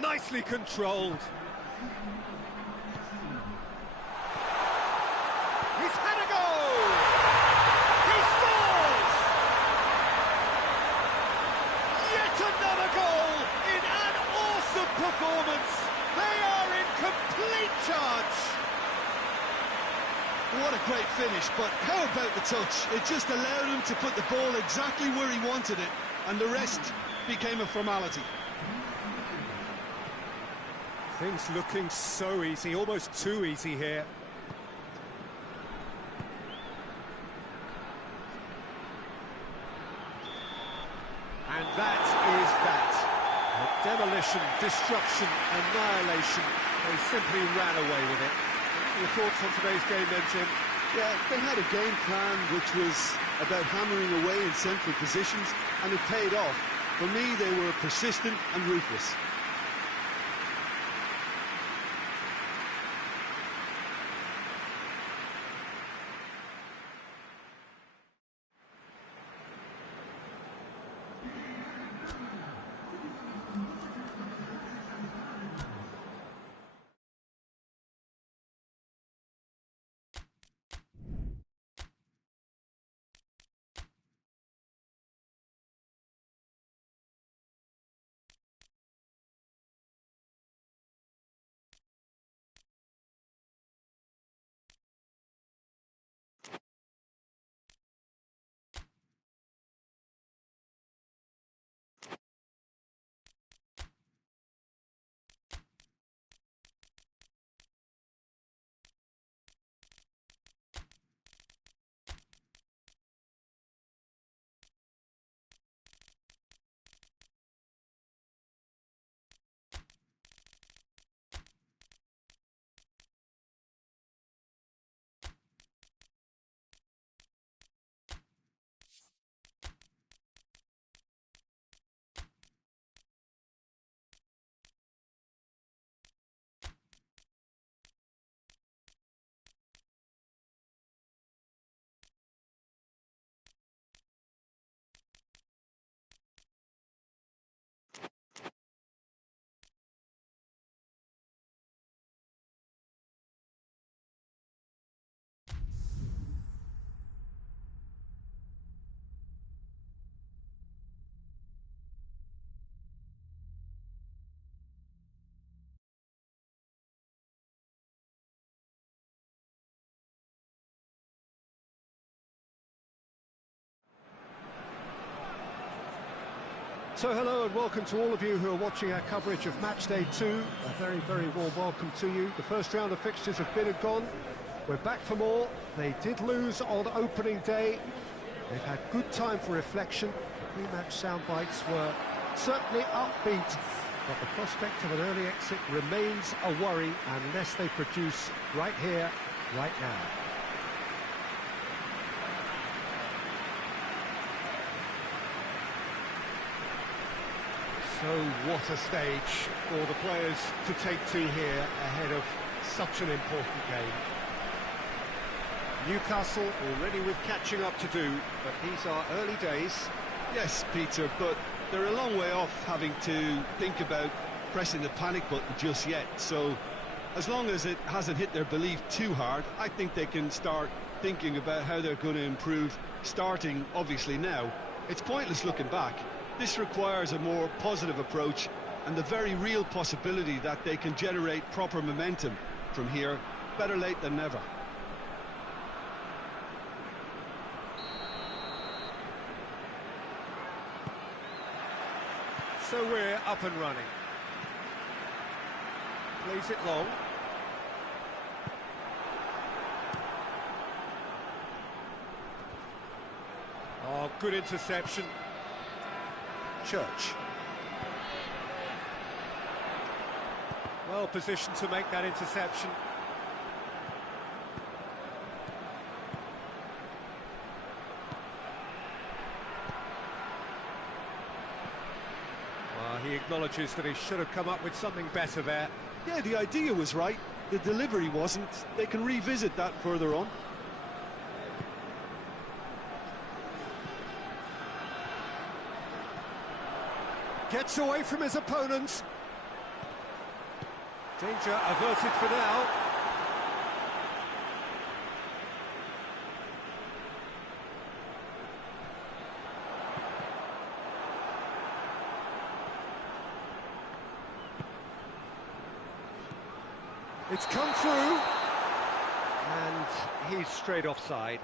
Nicely controlled. He's had a goal! He scores! Yet another goal in an awesome performance. They are in complete charge. What a great finish, but how about the touch? It just allowed him to put the ball exactly where he wanted it, and the rest became a formality. Things looking so easy, almost too easy here. And that is that. Demolition, destruction, annihilation. They simply ran away with it. Your thoughts on today's game then, Jim? Yeah, they had a game plan which was about hammering away in central positions, and it paid off. For me, they were persistent and ruthless. So hello and welcome to all of you who are watching our coverage of Match Day 2. A very, very warm welcome to you. The first round of fixtures have been and gone. We're back for more. They did lose on opening day. They've had good time for reflection. The pre-match sound bites were certainly upbeat, but the prospect of an early exit remains a worry unless they produce right here, right now. So what a stage for the players to take to here ahead of such an important game. Newcastle already with catching up to do, but these are early days. Yes, Peter, but they're a long way off having to think about pressing the panic button just yet. So as long as it hasn't hit their belief too hard, I think they can start thinking about how they're going to improve, starting obviously now. It's pointless looking back. This requires a more positive approach and the very real possibility that they can generate proper momentum from here. Better late than never. So we're up and running. Plays it long. Oh, good interception. Church. Well positioned to make that interception. acknowledges that he should have come up with something better there. Yeah, the idea was right, the delivery wasn't. They can revisit that further on. Gets away from his opponents. Danger averted for now. It's come through, and he's straight offside.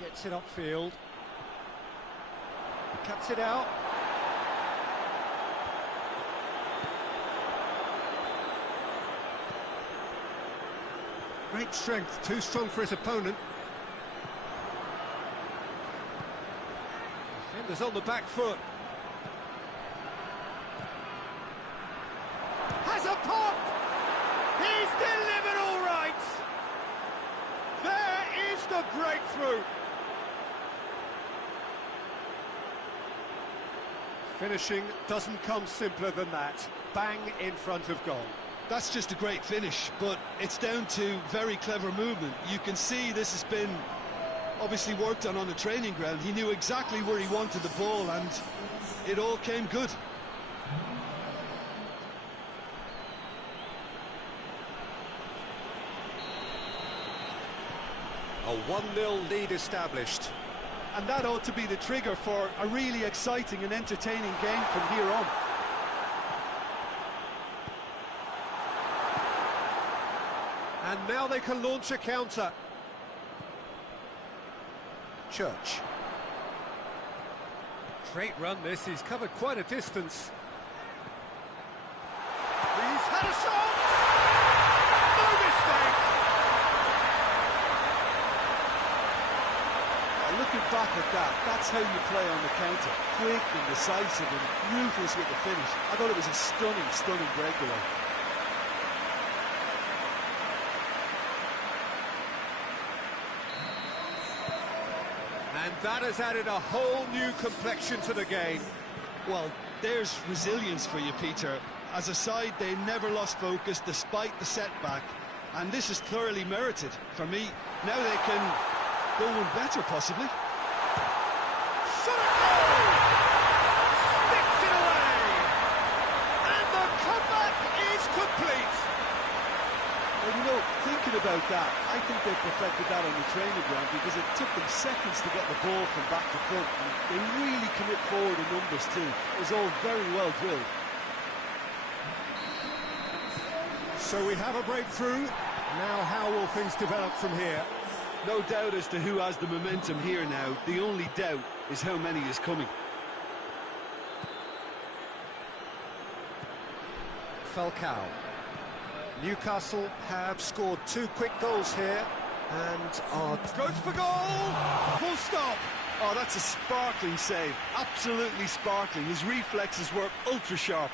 Gets it upfield. Cuts it out. Great strength, too strong for his opponent. Defenders on the back foot. Has a pop! He's delivered all right! There is the breakthrough! Finishing doesn't come simpler than that. Bang in front of goal. That's just a great finish, but it's down to very clever movement. You can see this has been obviously worked on the training ground. He knew exactly where he wanted the ball, and it all came good. A 1-0 lead established. And that ought to be the trigger for a really exciting and entertaining game from here on. And now they can launch a counter. Church. Great run this, he's covered quite a distance. He's had a shot! No mistake! Looking back at that, that's how you play on the counter. Quick and decisive and ruthless with the finish. I thought it was a stunning, stunning breakaway. And that has added a whole new complexion to the game. Well, there's resilience for you, Peter. As a side, they never lost focus despite the setback, and this is thoroughly merited. For me, now they can go one better, possibly. Shot at goal! Sticks it away! And the comeback is complete! Well, you know, thinking about that, I think they perfected that on the training ground because it took them seconds to get the ball from back to front, and they really commit forward in numbers too. It was all very well drilled. So we have a breakthrough. Now how will things develop from here? No doubt as to who has the momentum here now. The only doubt is how many is coming. Falcao. Newcastle have scored 2 quick goals here and are... Goes for goal! Full stop! Oh, that's a sparkling save. Absolutely sparkling. His reflexes were ultra sharp.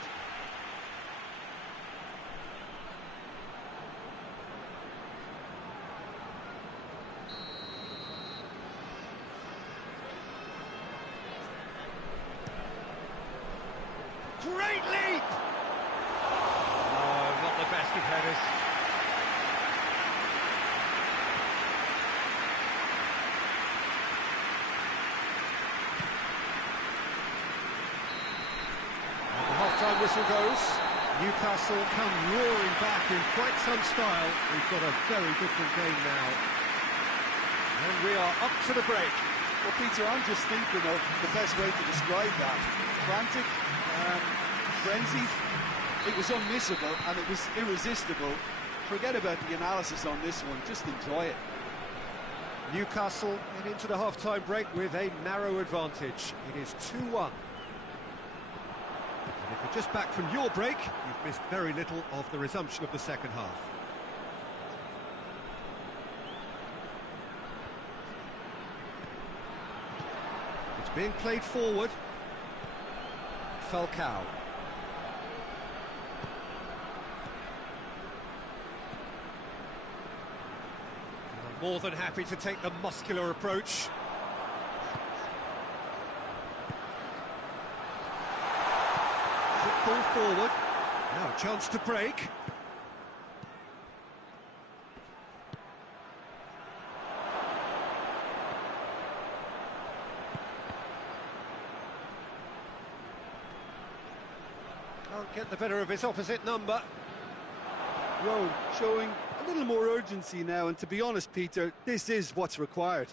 Great leap! Oh, not the best of headers. And the half-time whistle goes. Newcastle come roaring back in quite some style. We've got a very different game now. And we are up to the break. Well, Peter, I'm just thinking of the best way to describe that. Frantic, frenzied. It was unmissable and it was irresistible. Forget about the analysis on this one, just enjoy it. Newcastle head into the half-time break with a narrow advantage. It is 2-1. And if you're just back from your break, you've missed very little of the resumption of the second half. It's being played forward. Falcao. More than happy to take the muscular approach. Quick ball forward. Now a chance to break. Can't get the better of his opposite number. Rome showing a little more urgency now, and to be honest, Peter, this is what's required.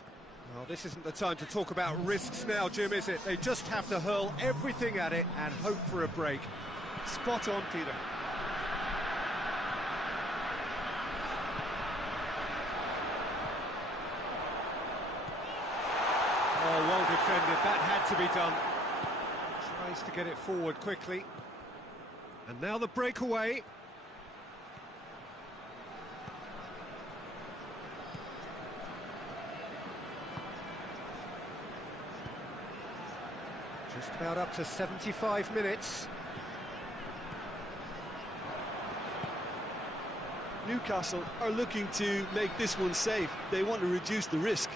Well, this isn't the time to talk about risks now, Jim, is it? They just have to hurl everything at it and hope for a break. Spot on, Peter. Oh, well defended. That had to be done. Tries to get it forward quickly. And now the breakaway. Just about up to 75 minutes. Newcastle are looking to make this one safe. They want to reduce the risk.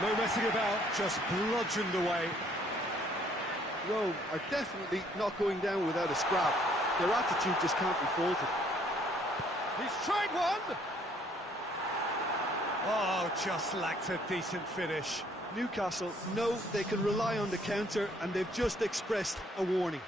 No messing about, just bludgeoned away. Rome are definitely not going down without a scrap. Their attitude just can't be faulted. He's tried one! Oh, just lacked a decent finish. Newcastle know they can rely on the counter, and they've just expressed a warning.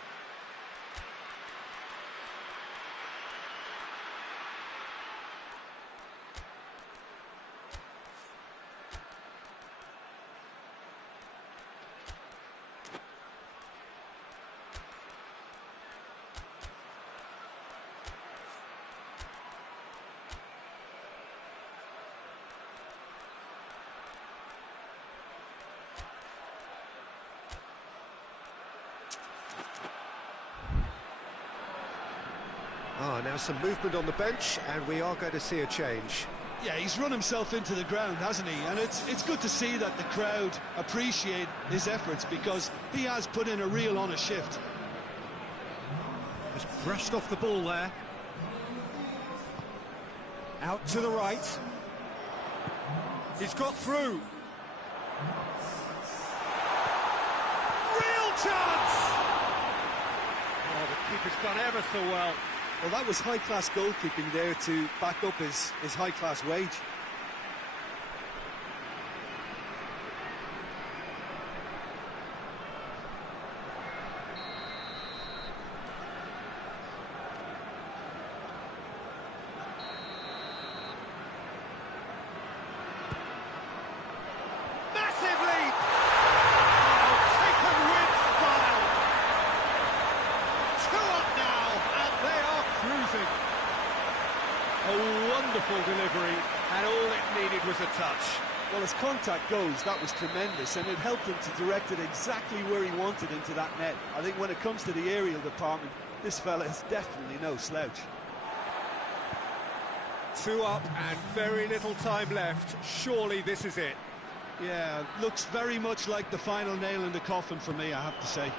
Now some movement on the bench, and we are going to see a change. Yeah, he's run himself into the ground, hasn't he? And it's good to see that the crowd appreciate his efforts, because he has put in a real honest shift. Just brushed off the ball there. Out to the right. He's got through. Real chance! Oh, the keeper's done ever so well. Well, that was high-class goalkeeping there to back up his high-class wage. Massive leap! Oh, taken with style. 2 up now, and they are cruising. A wonderful delivery, and all it needed was a touch. Well, as contact goes, that was tremendous, and it helped him to direct it exactly where he wanted into that net. I think when it comes to the aerial department, this fella is definitely no slouch. 2 up and very little time left. Surely this is it. Yeah, looks very much like the final nail in the coffin for me, I have to say.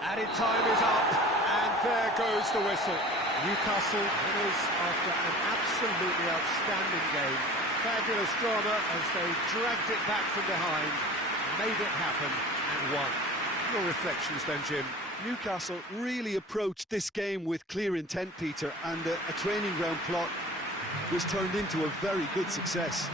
Added time is up, and there goes the whistle. Newcastle winners after an absolutely outstanding game. Fabulous drama as they dragged it back from behind, made it happen, and won. Your reflections then, Jim? Newcastle really approached this game with clear intent, Peter, and a training ground plot was turned into a very good success.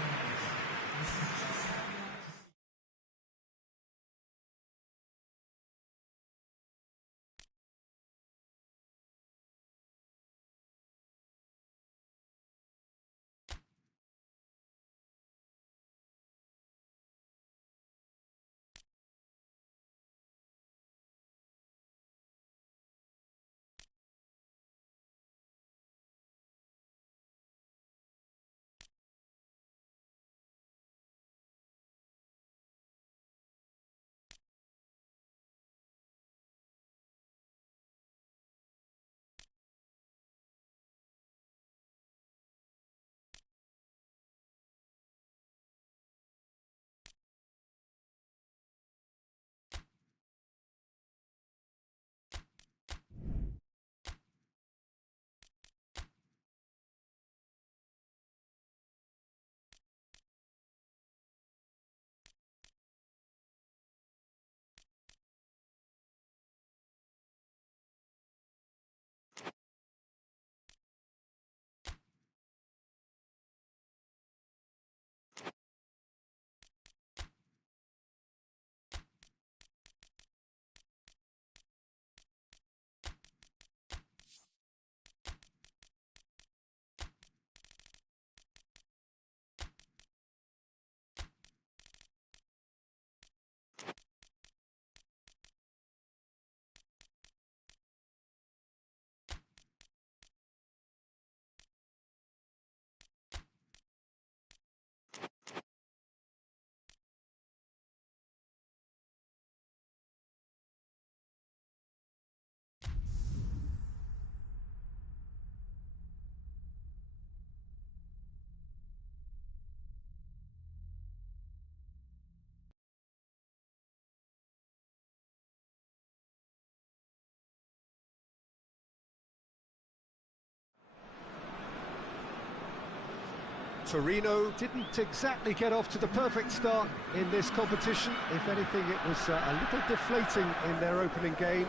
Torneo didn't exactly get off to the perfect start in this competition. If anything, it was a little deflating in their opening game.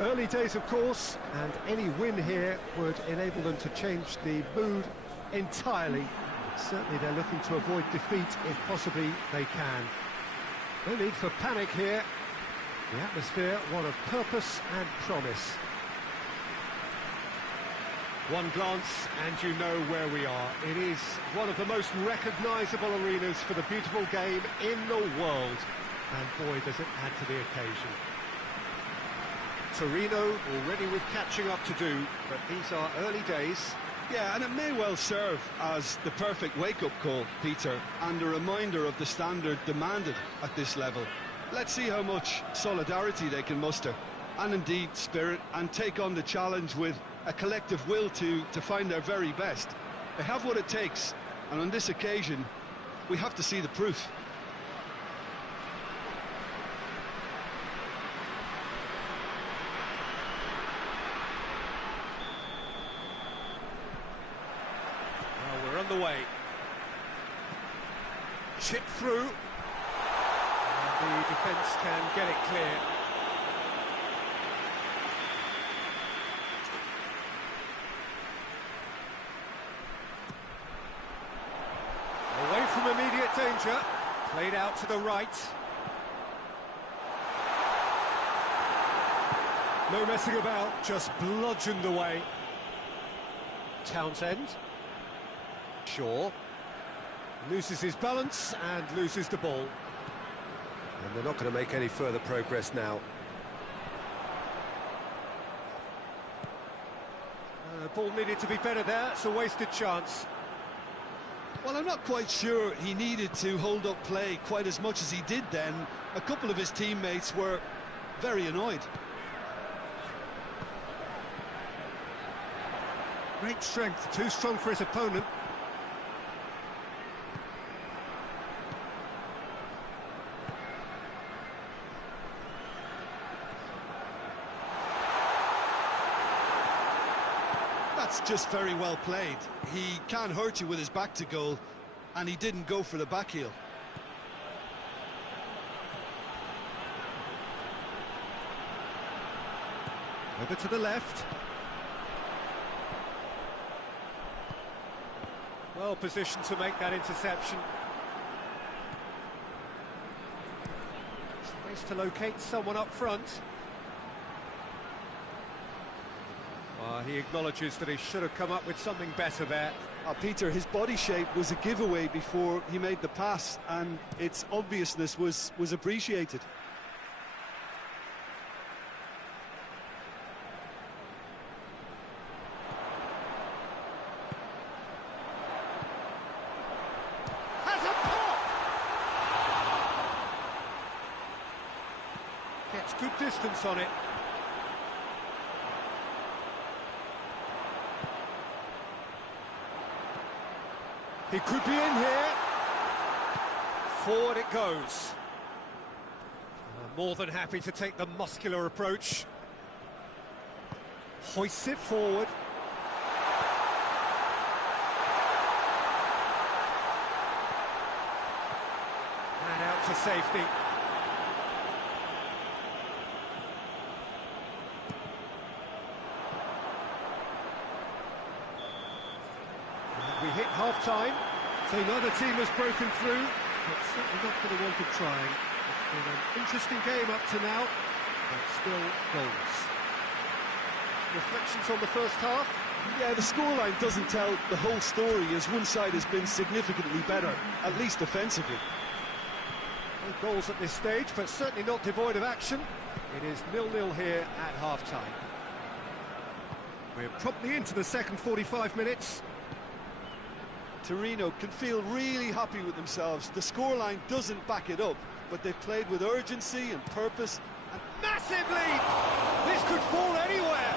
Early days, of course, and any win here would enable them to change the mood entirely. Certainly they're looking to avoid defeat if possibly they can. No need for panic here. The atmosphere, one of purpose and promise. One glance and you know where we are. It is one of the most recognisable arenas for the beautiful game in the world. And boy, does it add to the occasion. Torneo already with catching up to do, but these are early days. Yeah, and it may well serve as the perfect wake-up call, Peter, and a reminder of the standard demanded at this level. Let's see how much solidarity they can muster, and indeed spirit, and take on the challenge with a collective will to find their very best. They have what it takes, and on this occasion, we have to see the proof. Well, we're on the way. Chip through. And the defence can get it clear. Away from immediate danger, played out to the right. No messing about, just bludgeoned away. Townsend. Shaw. Loses his balance and loses the ball. And they're not going to make any further progress now. Ball needed to be better there, it's a wasted chance. Well, I'm not quite sure he needed to hold up play quite as much as he did then. A couple of his teammates were very annoyed. Great strength, too strong for his opponent. That's just very well played. He can hurt you with his back to goal, and he didn't go for the back heel. Over to the left. Well positioned to make that interception. Tries to locate someone up front. He acknowledges that he should have come up with something better there. Peter, his body shape was a giveaway before he made the pass, and its obviousness was appreciated. Has a pop! Gets good distance on it. He could be in here. Forward it goes. More than happy to take the muscular approach. Hoists it forward. And out to safety. We hit half-time, so neither team has broken through, but certainly not going to want to trying. It's been an interesting game up to now, but still goals. Reflections on the first half? Yeah, the scoreline doesn't tell the whole story, as one side has been significantly better, at least offensively. No goals at this stage, but certainly not devoid of action. It is 0-0 here at half-time. We're promptly into the second 45 minutes. Torneo can feel really happy with themselves. The scoreline doesn't back it up, but they've played with urgency and purpose. And massive lead! This could fall anywhere!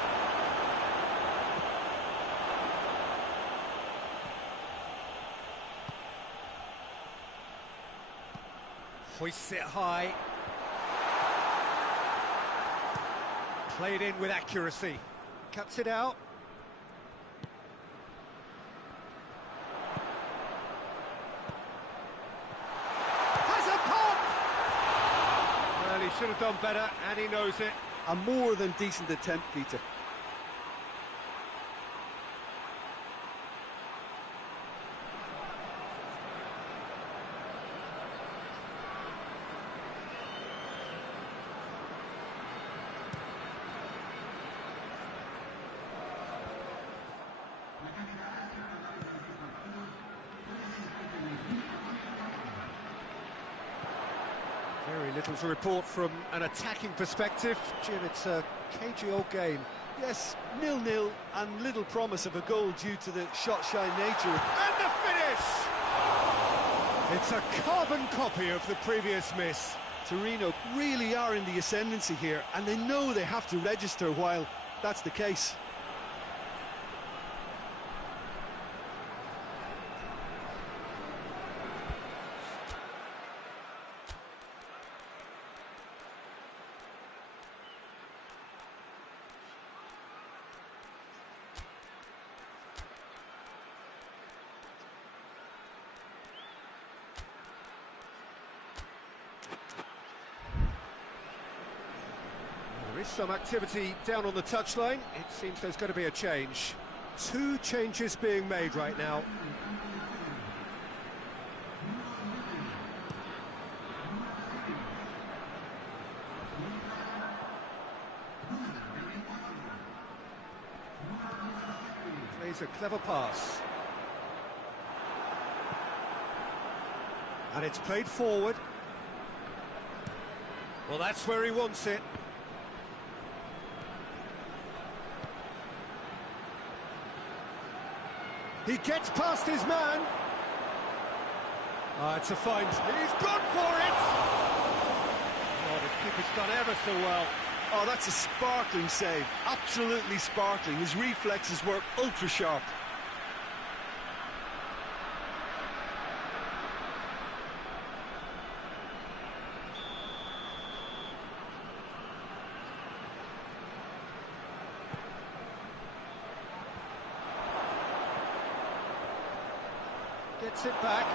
Hoists it high. Played in with accuracy. Cuts it out. have done better, and he knows it. A more than decent attempt, Peter. Very little to report from an attacking perspective. Jim, it's a cagey old game. Yes, 0-0 and little promise of a goal due to the shot-shy nature. And the finish! It's a carbon copy of the previous miss. Torneo really are in the ascendancy here, and they know they have to register while that's the case. There is some activity down on the touchline. It seems there's going to be a change. 2 changes being made right now. Plays a clever pass. And it's played forward. Well, that's where he wants it. He gets past his man. It's a find. He's gone for it! Oh, the keeper's done ever so well. Oh, that's a sparkling save. Absolutely sparkling. His reflexes were ultra-sharp. Gets it back.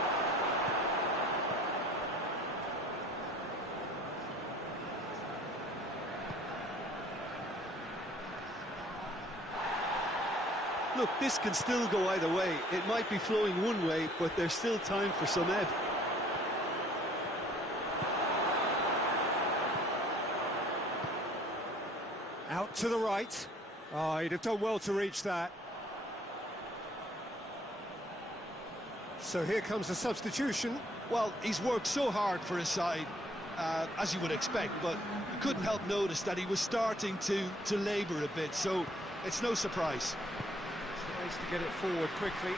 Look, this can still go either way. It might be flowing one way, but there's still time for some ebb. Out to the right. Oh, he'd have done well to reach that. So here comes a substitution. Well, he's worked so hard for his side, as you would expect, but you couldn't help notice that he was starting to labour a bit, so it's no surprise. Tries to get it forward quickly.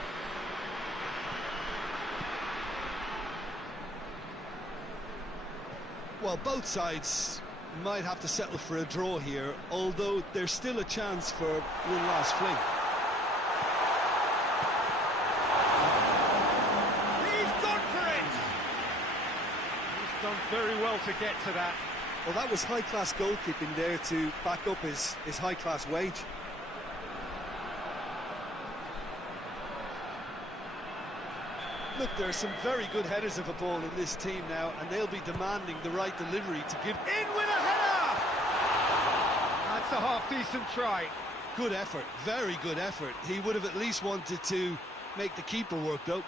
Well, both sides might have to settle for a draw here, although there's still a chance for one last fling. Done very well to get to that. Well, that was high-class goalkeeping there to back up his high-class wage. Look, there are some very good headers of a ball in this team now, and they'll be demanding the right delivery to give... In with a header! That's a half-decent try. Good effort, very good effort. He would have at least wanted to make the keeper work, though.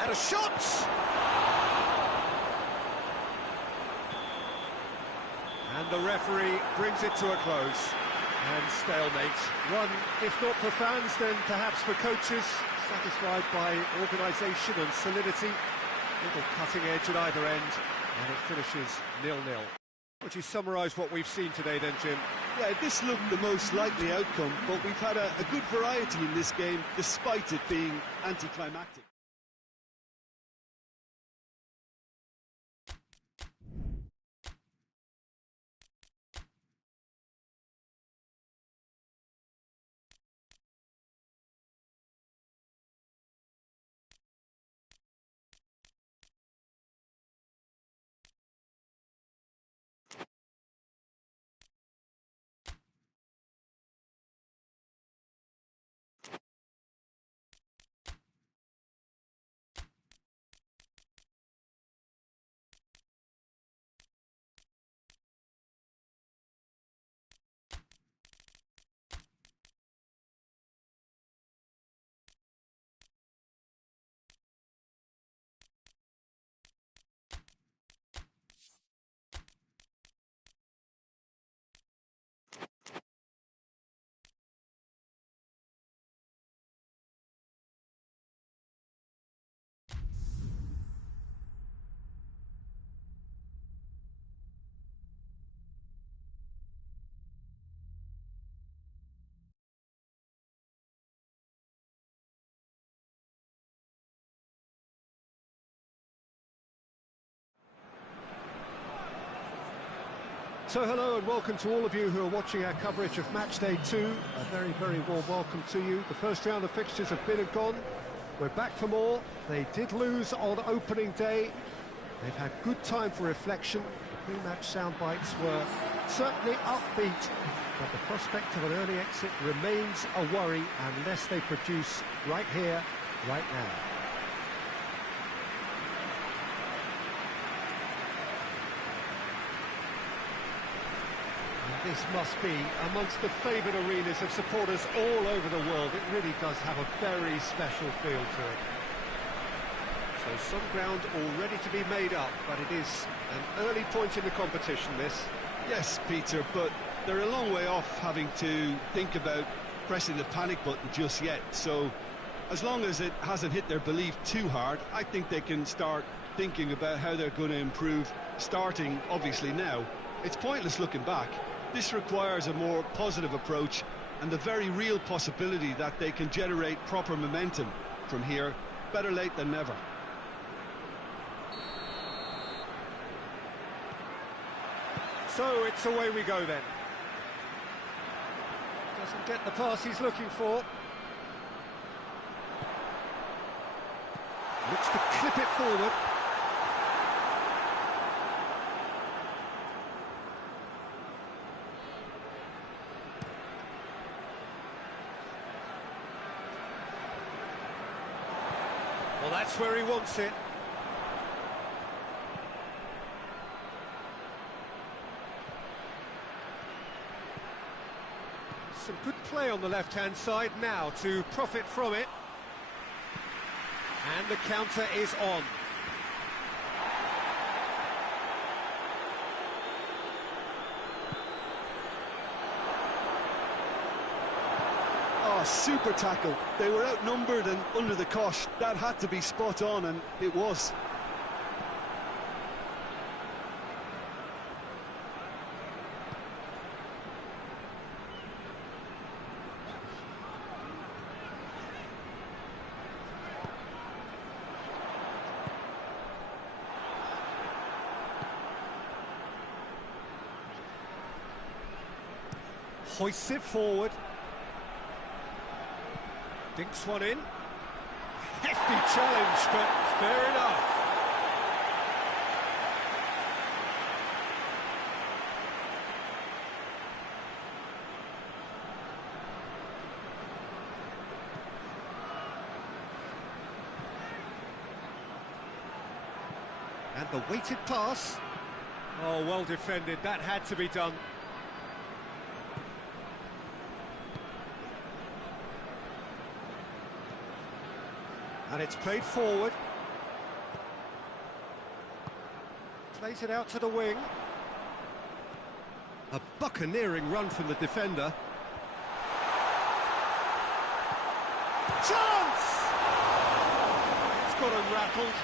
And a shot! And the referee brings it to a close. And stalemate. One, if not for fans, then perhaps for coaches, satisfied by organisation and solidity. Little cutting edge at either end, and it finishes 0-0. Would you summarise what we've seen today then, Jim? Yeah, this looked the most likely outcome, but we've had a good variety in this game, despite it being anticlimactic. So hello and welcome to all of you who are watching our coverage of match day 2. A very, very warm welcome to you. The first round of fixtures have been and gone. We're back for more. They did lose on opening day. They've had good time for reflection. The pre-match sound bites were certainly upbeat, but the prospect of an early exit remains a worry unless they produce right here, right now. This must be amongst the favoured arenas of supporters all over the world. It really does have a very special feel to it. So some ground all ready to be made up, but it is an early point in the competition, this. Yes, Peter, but they're a long way off having to think about pressing the panic button just yet. So as long as it hasn't hit their belief too hard, I think they can start thinking about how they're going to improve, starting obviously now. It's pointless looking back. This requires a more positive approach and the very real possibility that they can generate proper momentum from here. Better late than never. So it's away we go then. Doesn't get the pass he's looking for. Looks to clip it forward. Well, that's where he wants it. Some good play on the left-hand side now to profit from it. And the counter is on. Oh, super tackle. They were outnumbered and under the cosh. That had to be spot on, and it was. Hoists it forward. Dinks one in. Hefty challenge, but fair enough. And the weighted pass. Oh, well defended. That had to be done. And it's played forward. Plays it out to the wing. A buccaneering run from the defender. Chance! It's got him rattled.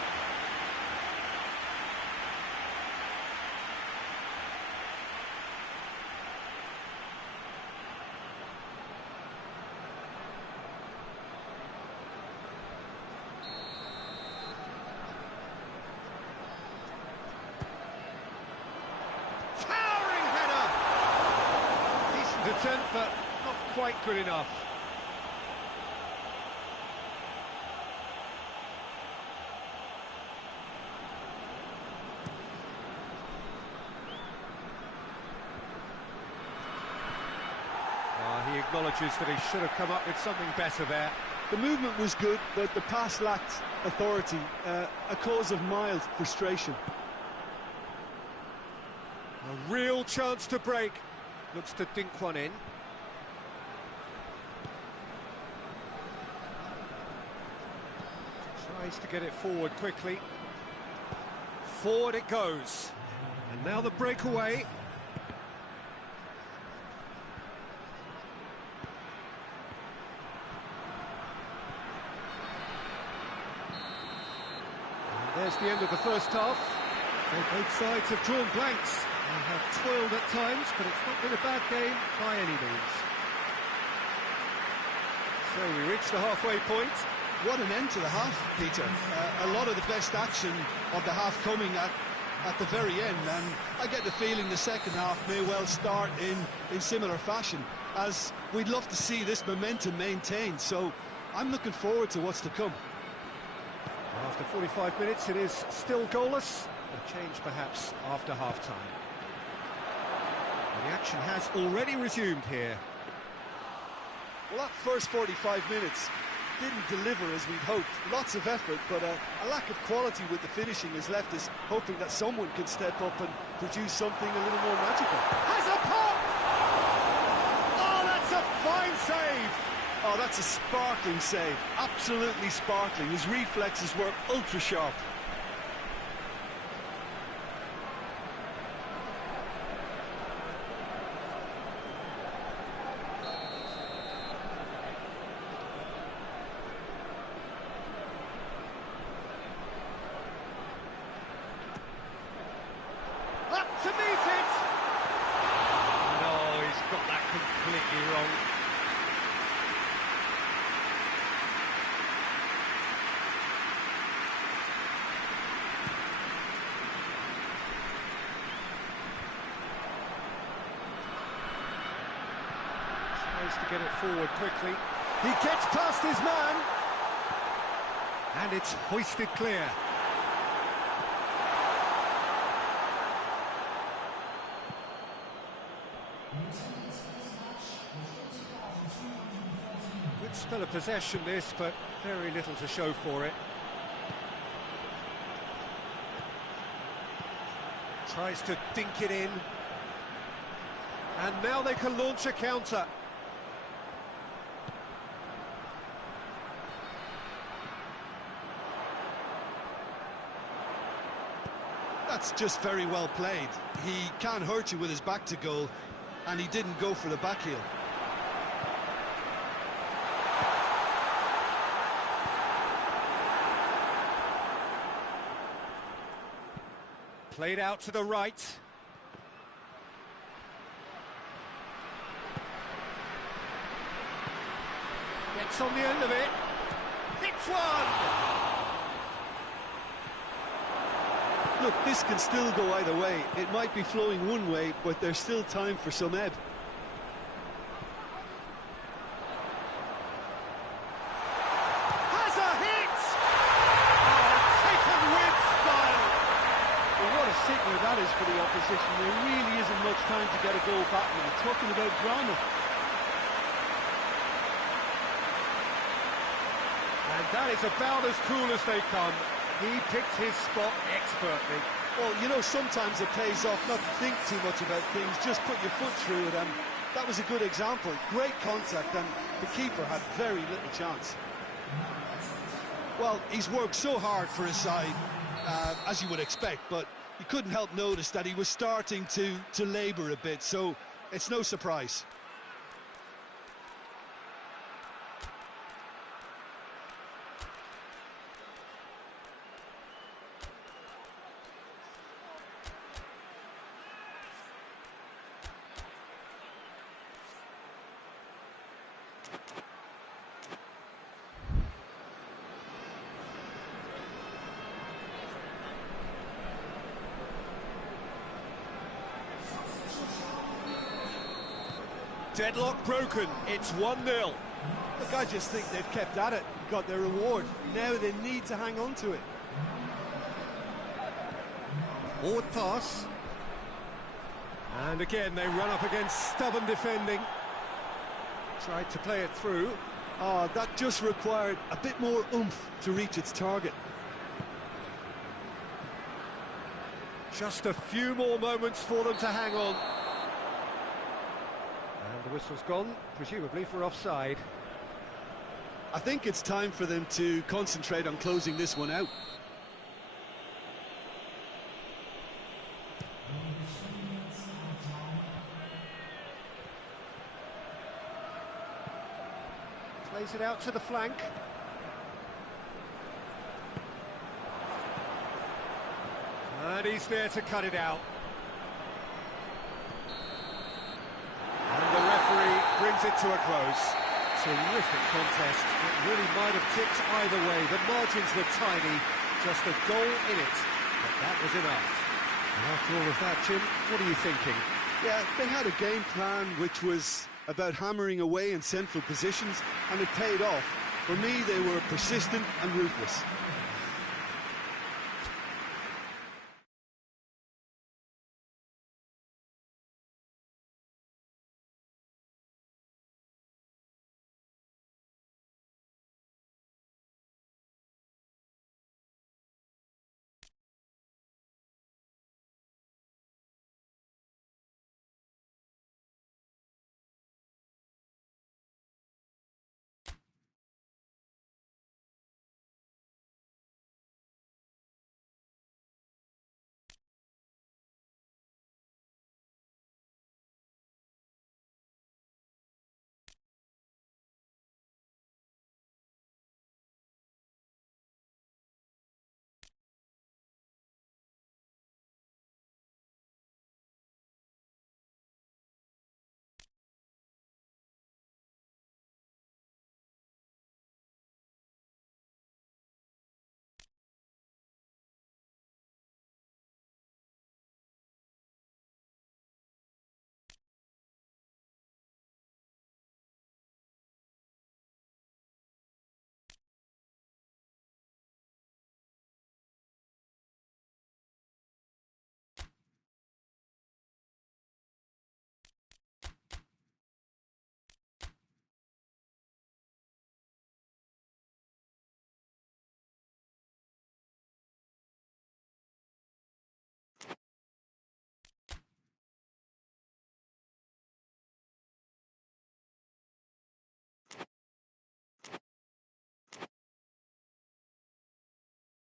Attempt, but not quite good enough. He acknowledges that he should have come up with something better there. The movement was good, but the pass lacked authority, a cause of mild frustration. A real chance to break. Looks to dink one in. Tries to get it forward quickly. Forward it goes. And now the breakaway. And there's the end of the first half. So both sides have drawn blanks. They have toiled at times, but it's not been a bad game by any means. So we reach the halfway point. What an end to the half, Peter. A lot of the best action of the half coming at at the very end, and I get the feeling the second half may well start in similar fashion, as we'd love to see this momentum maintained, so I'm looking forward to what's to come. After 45 minutes, it is still goalless. A change perhaps after half-time. The action has already resumed here. Well, that first 45 minutes didn't deliver as we'd hoped. Lots of effort, but a lack of quality with the finishing has left us hoping that someone can step up and produce something a little more magical. Has a pop! Oh, that's a fine save! Oh, that's a sparkling save. Absolutely sparkling. His reflexes were ultra sharp. Up to meet it! No, he's got that completely wrong. Tries to get it forward quickly. He gets past his man. And it's hoisted clear. Good spell of possession this, but very little to show for it. Tries to dink it in. And now they can launch a counter. That's just very well played. He can't hurt you with his back to goal, and he didn't go for the back heel. Played out to the right. Gets on the end of it. Hits one! Look, this can still go either way. It might be flowing one way, but there's still time for some ebb. Has a hit! Oh, taken with style! Well, what a signal that is for the opposition. There really isn't much time to get a goal back now. Talking about drama. And that is about as cool as they come. He picked his spot expertly. Well, you know, sometimes it pays off not to think too much about things, just put your foot through it, and that was a good example. Great contact, and the keeper had very little chance. Well, he's worked so hard for his side, as you would expect, but you couldn't help notice that he was starting to labour a bit, so it's no surprise. Deadlock broken, it's 1-0. Look, I just think they've kept at it, got their reward. Now they need to hang on to it. Forward pass. And again, they run up against stubborn defending. Tried to play it through. Oh, that just required a bit more oomph to reach its target. Just a few more moments for them to hang on. And the whistle's gone, presumably for offside. I think it's time for them to concentrate on closing this one out. Plays it out to the flank. And he's there to cut it out. And the referee brings it to a close. Terrific contest. It really might have tipped either way. The margins were tiny, just a goal in it, but that was enough. After all of that, Jim, what are you thinking? Yeah, they had a game plan which was about hammering away in central positions, and it paid off. For me, they were persistent and ruthless.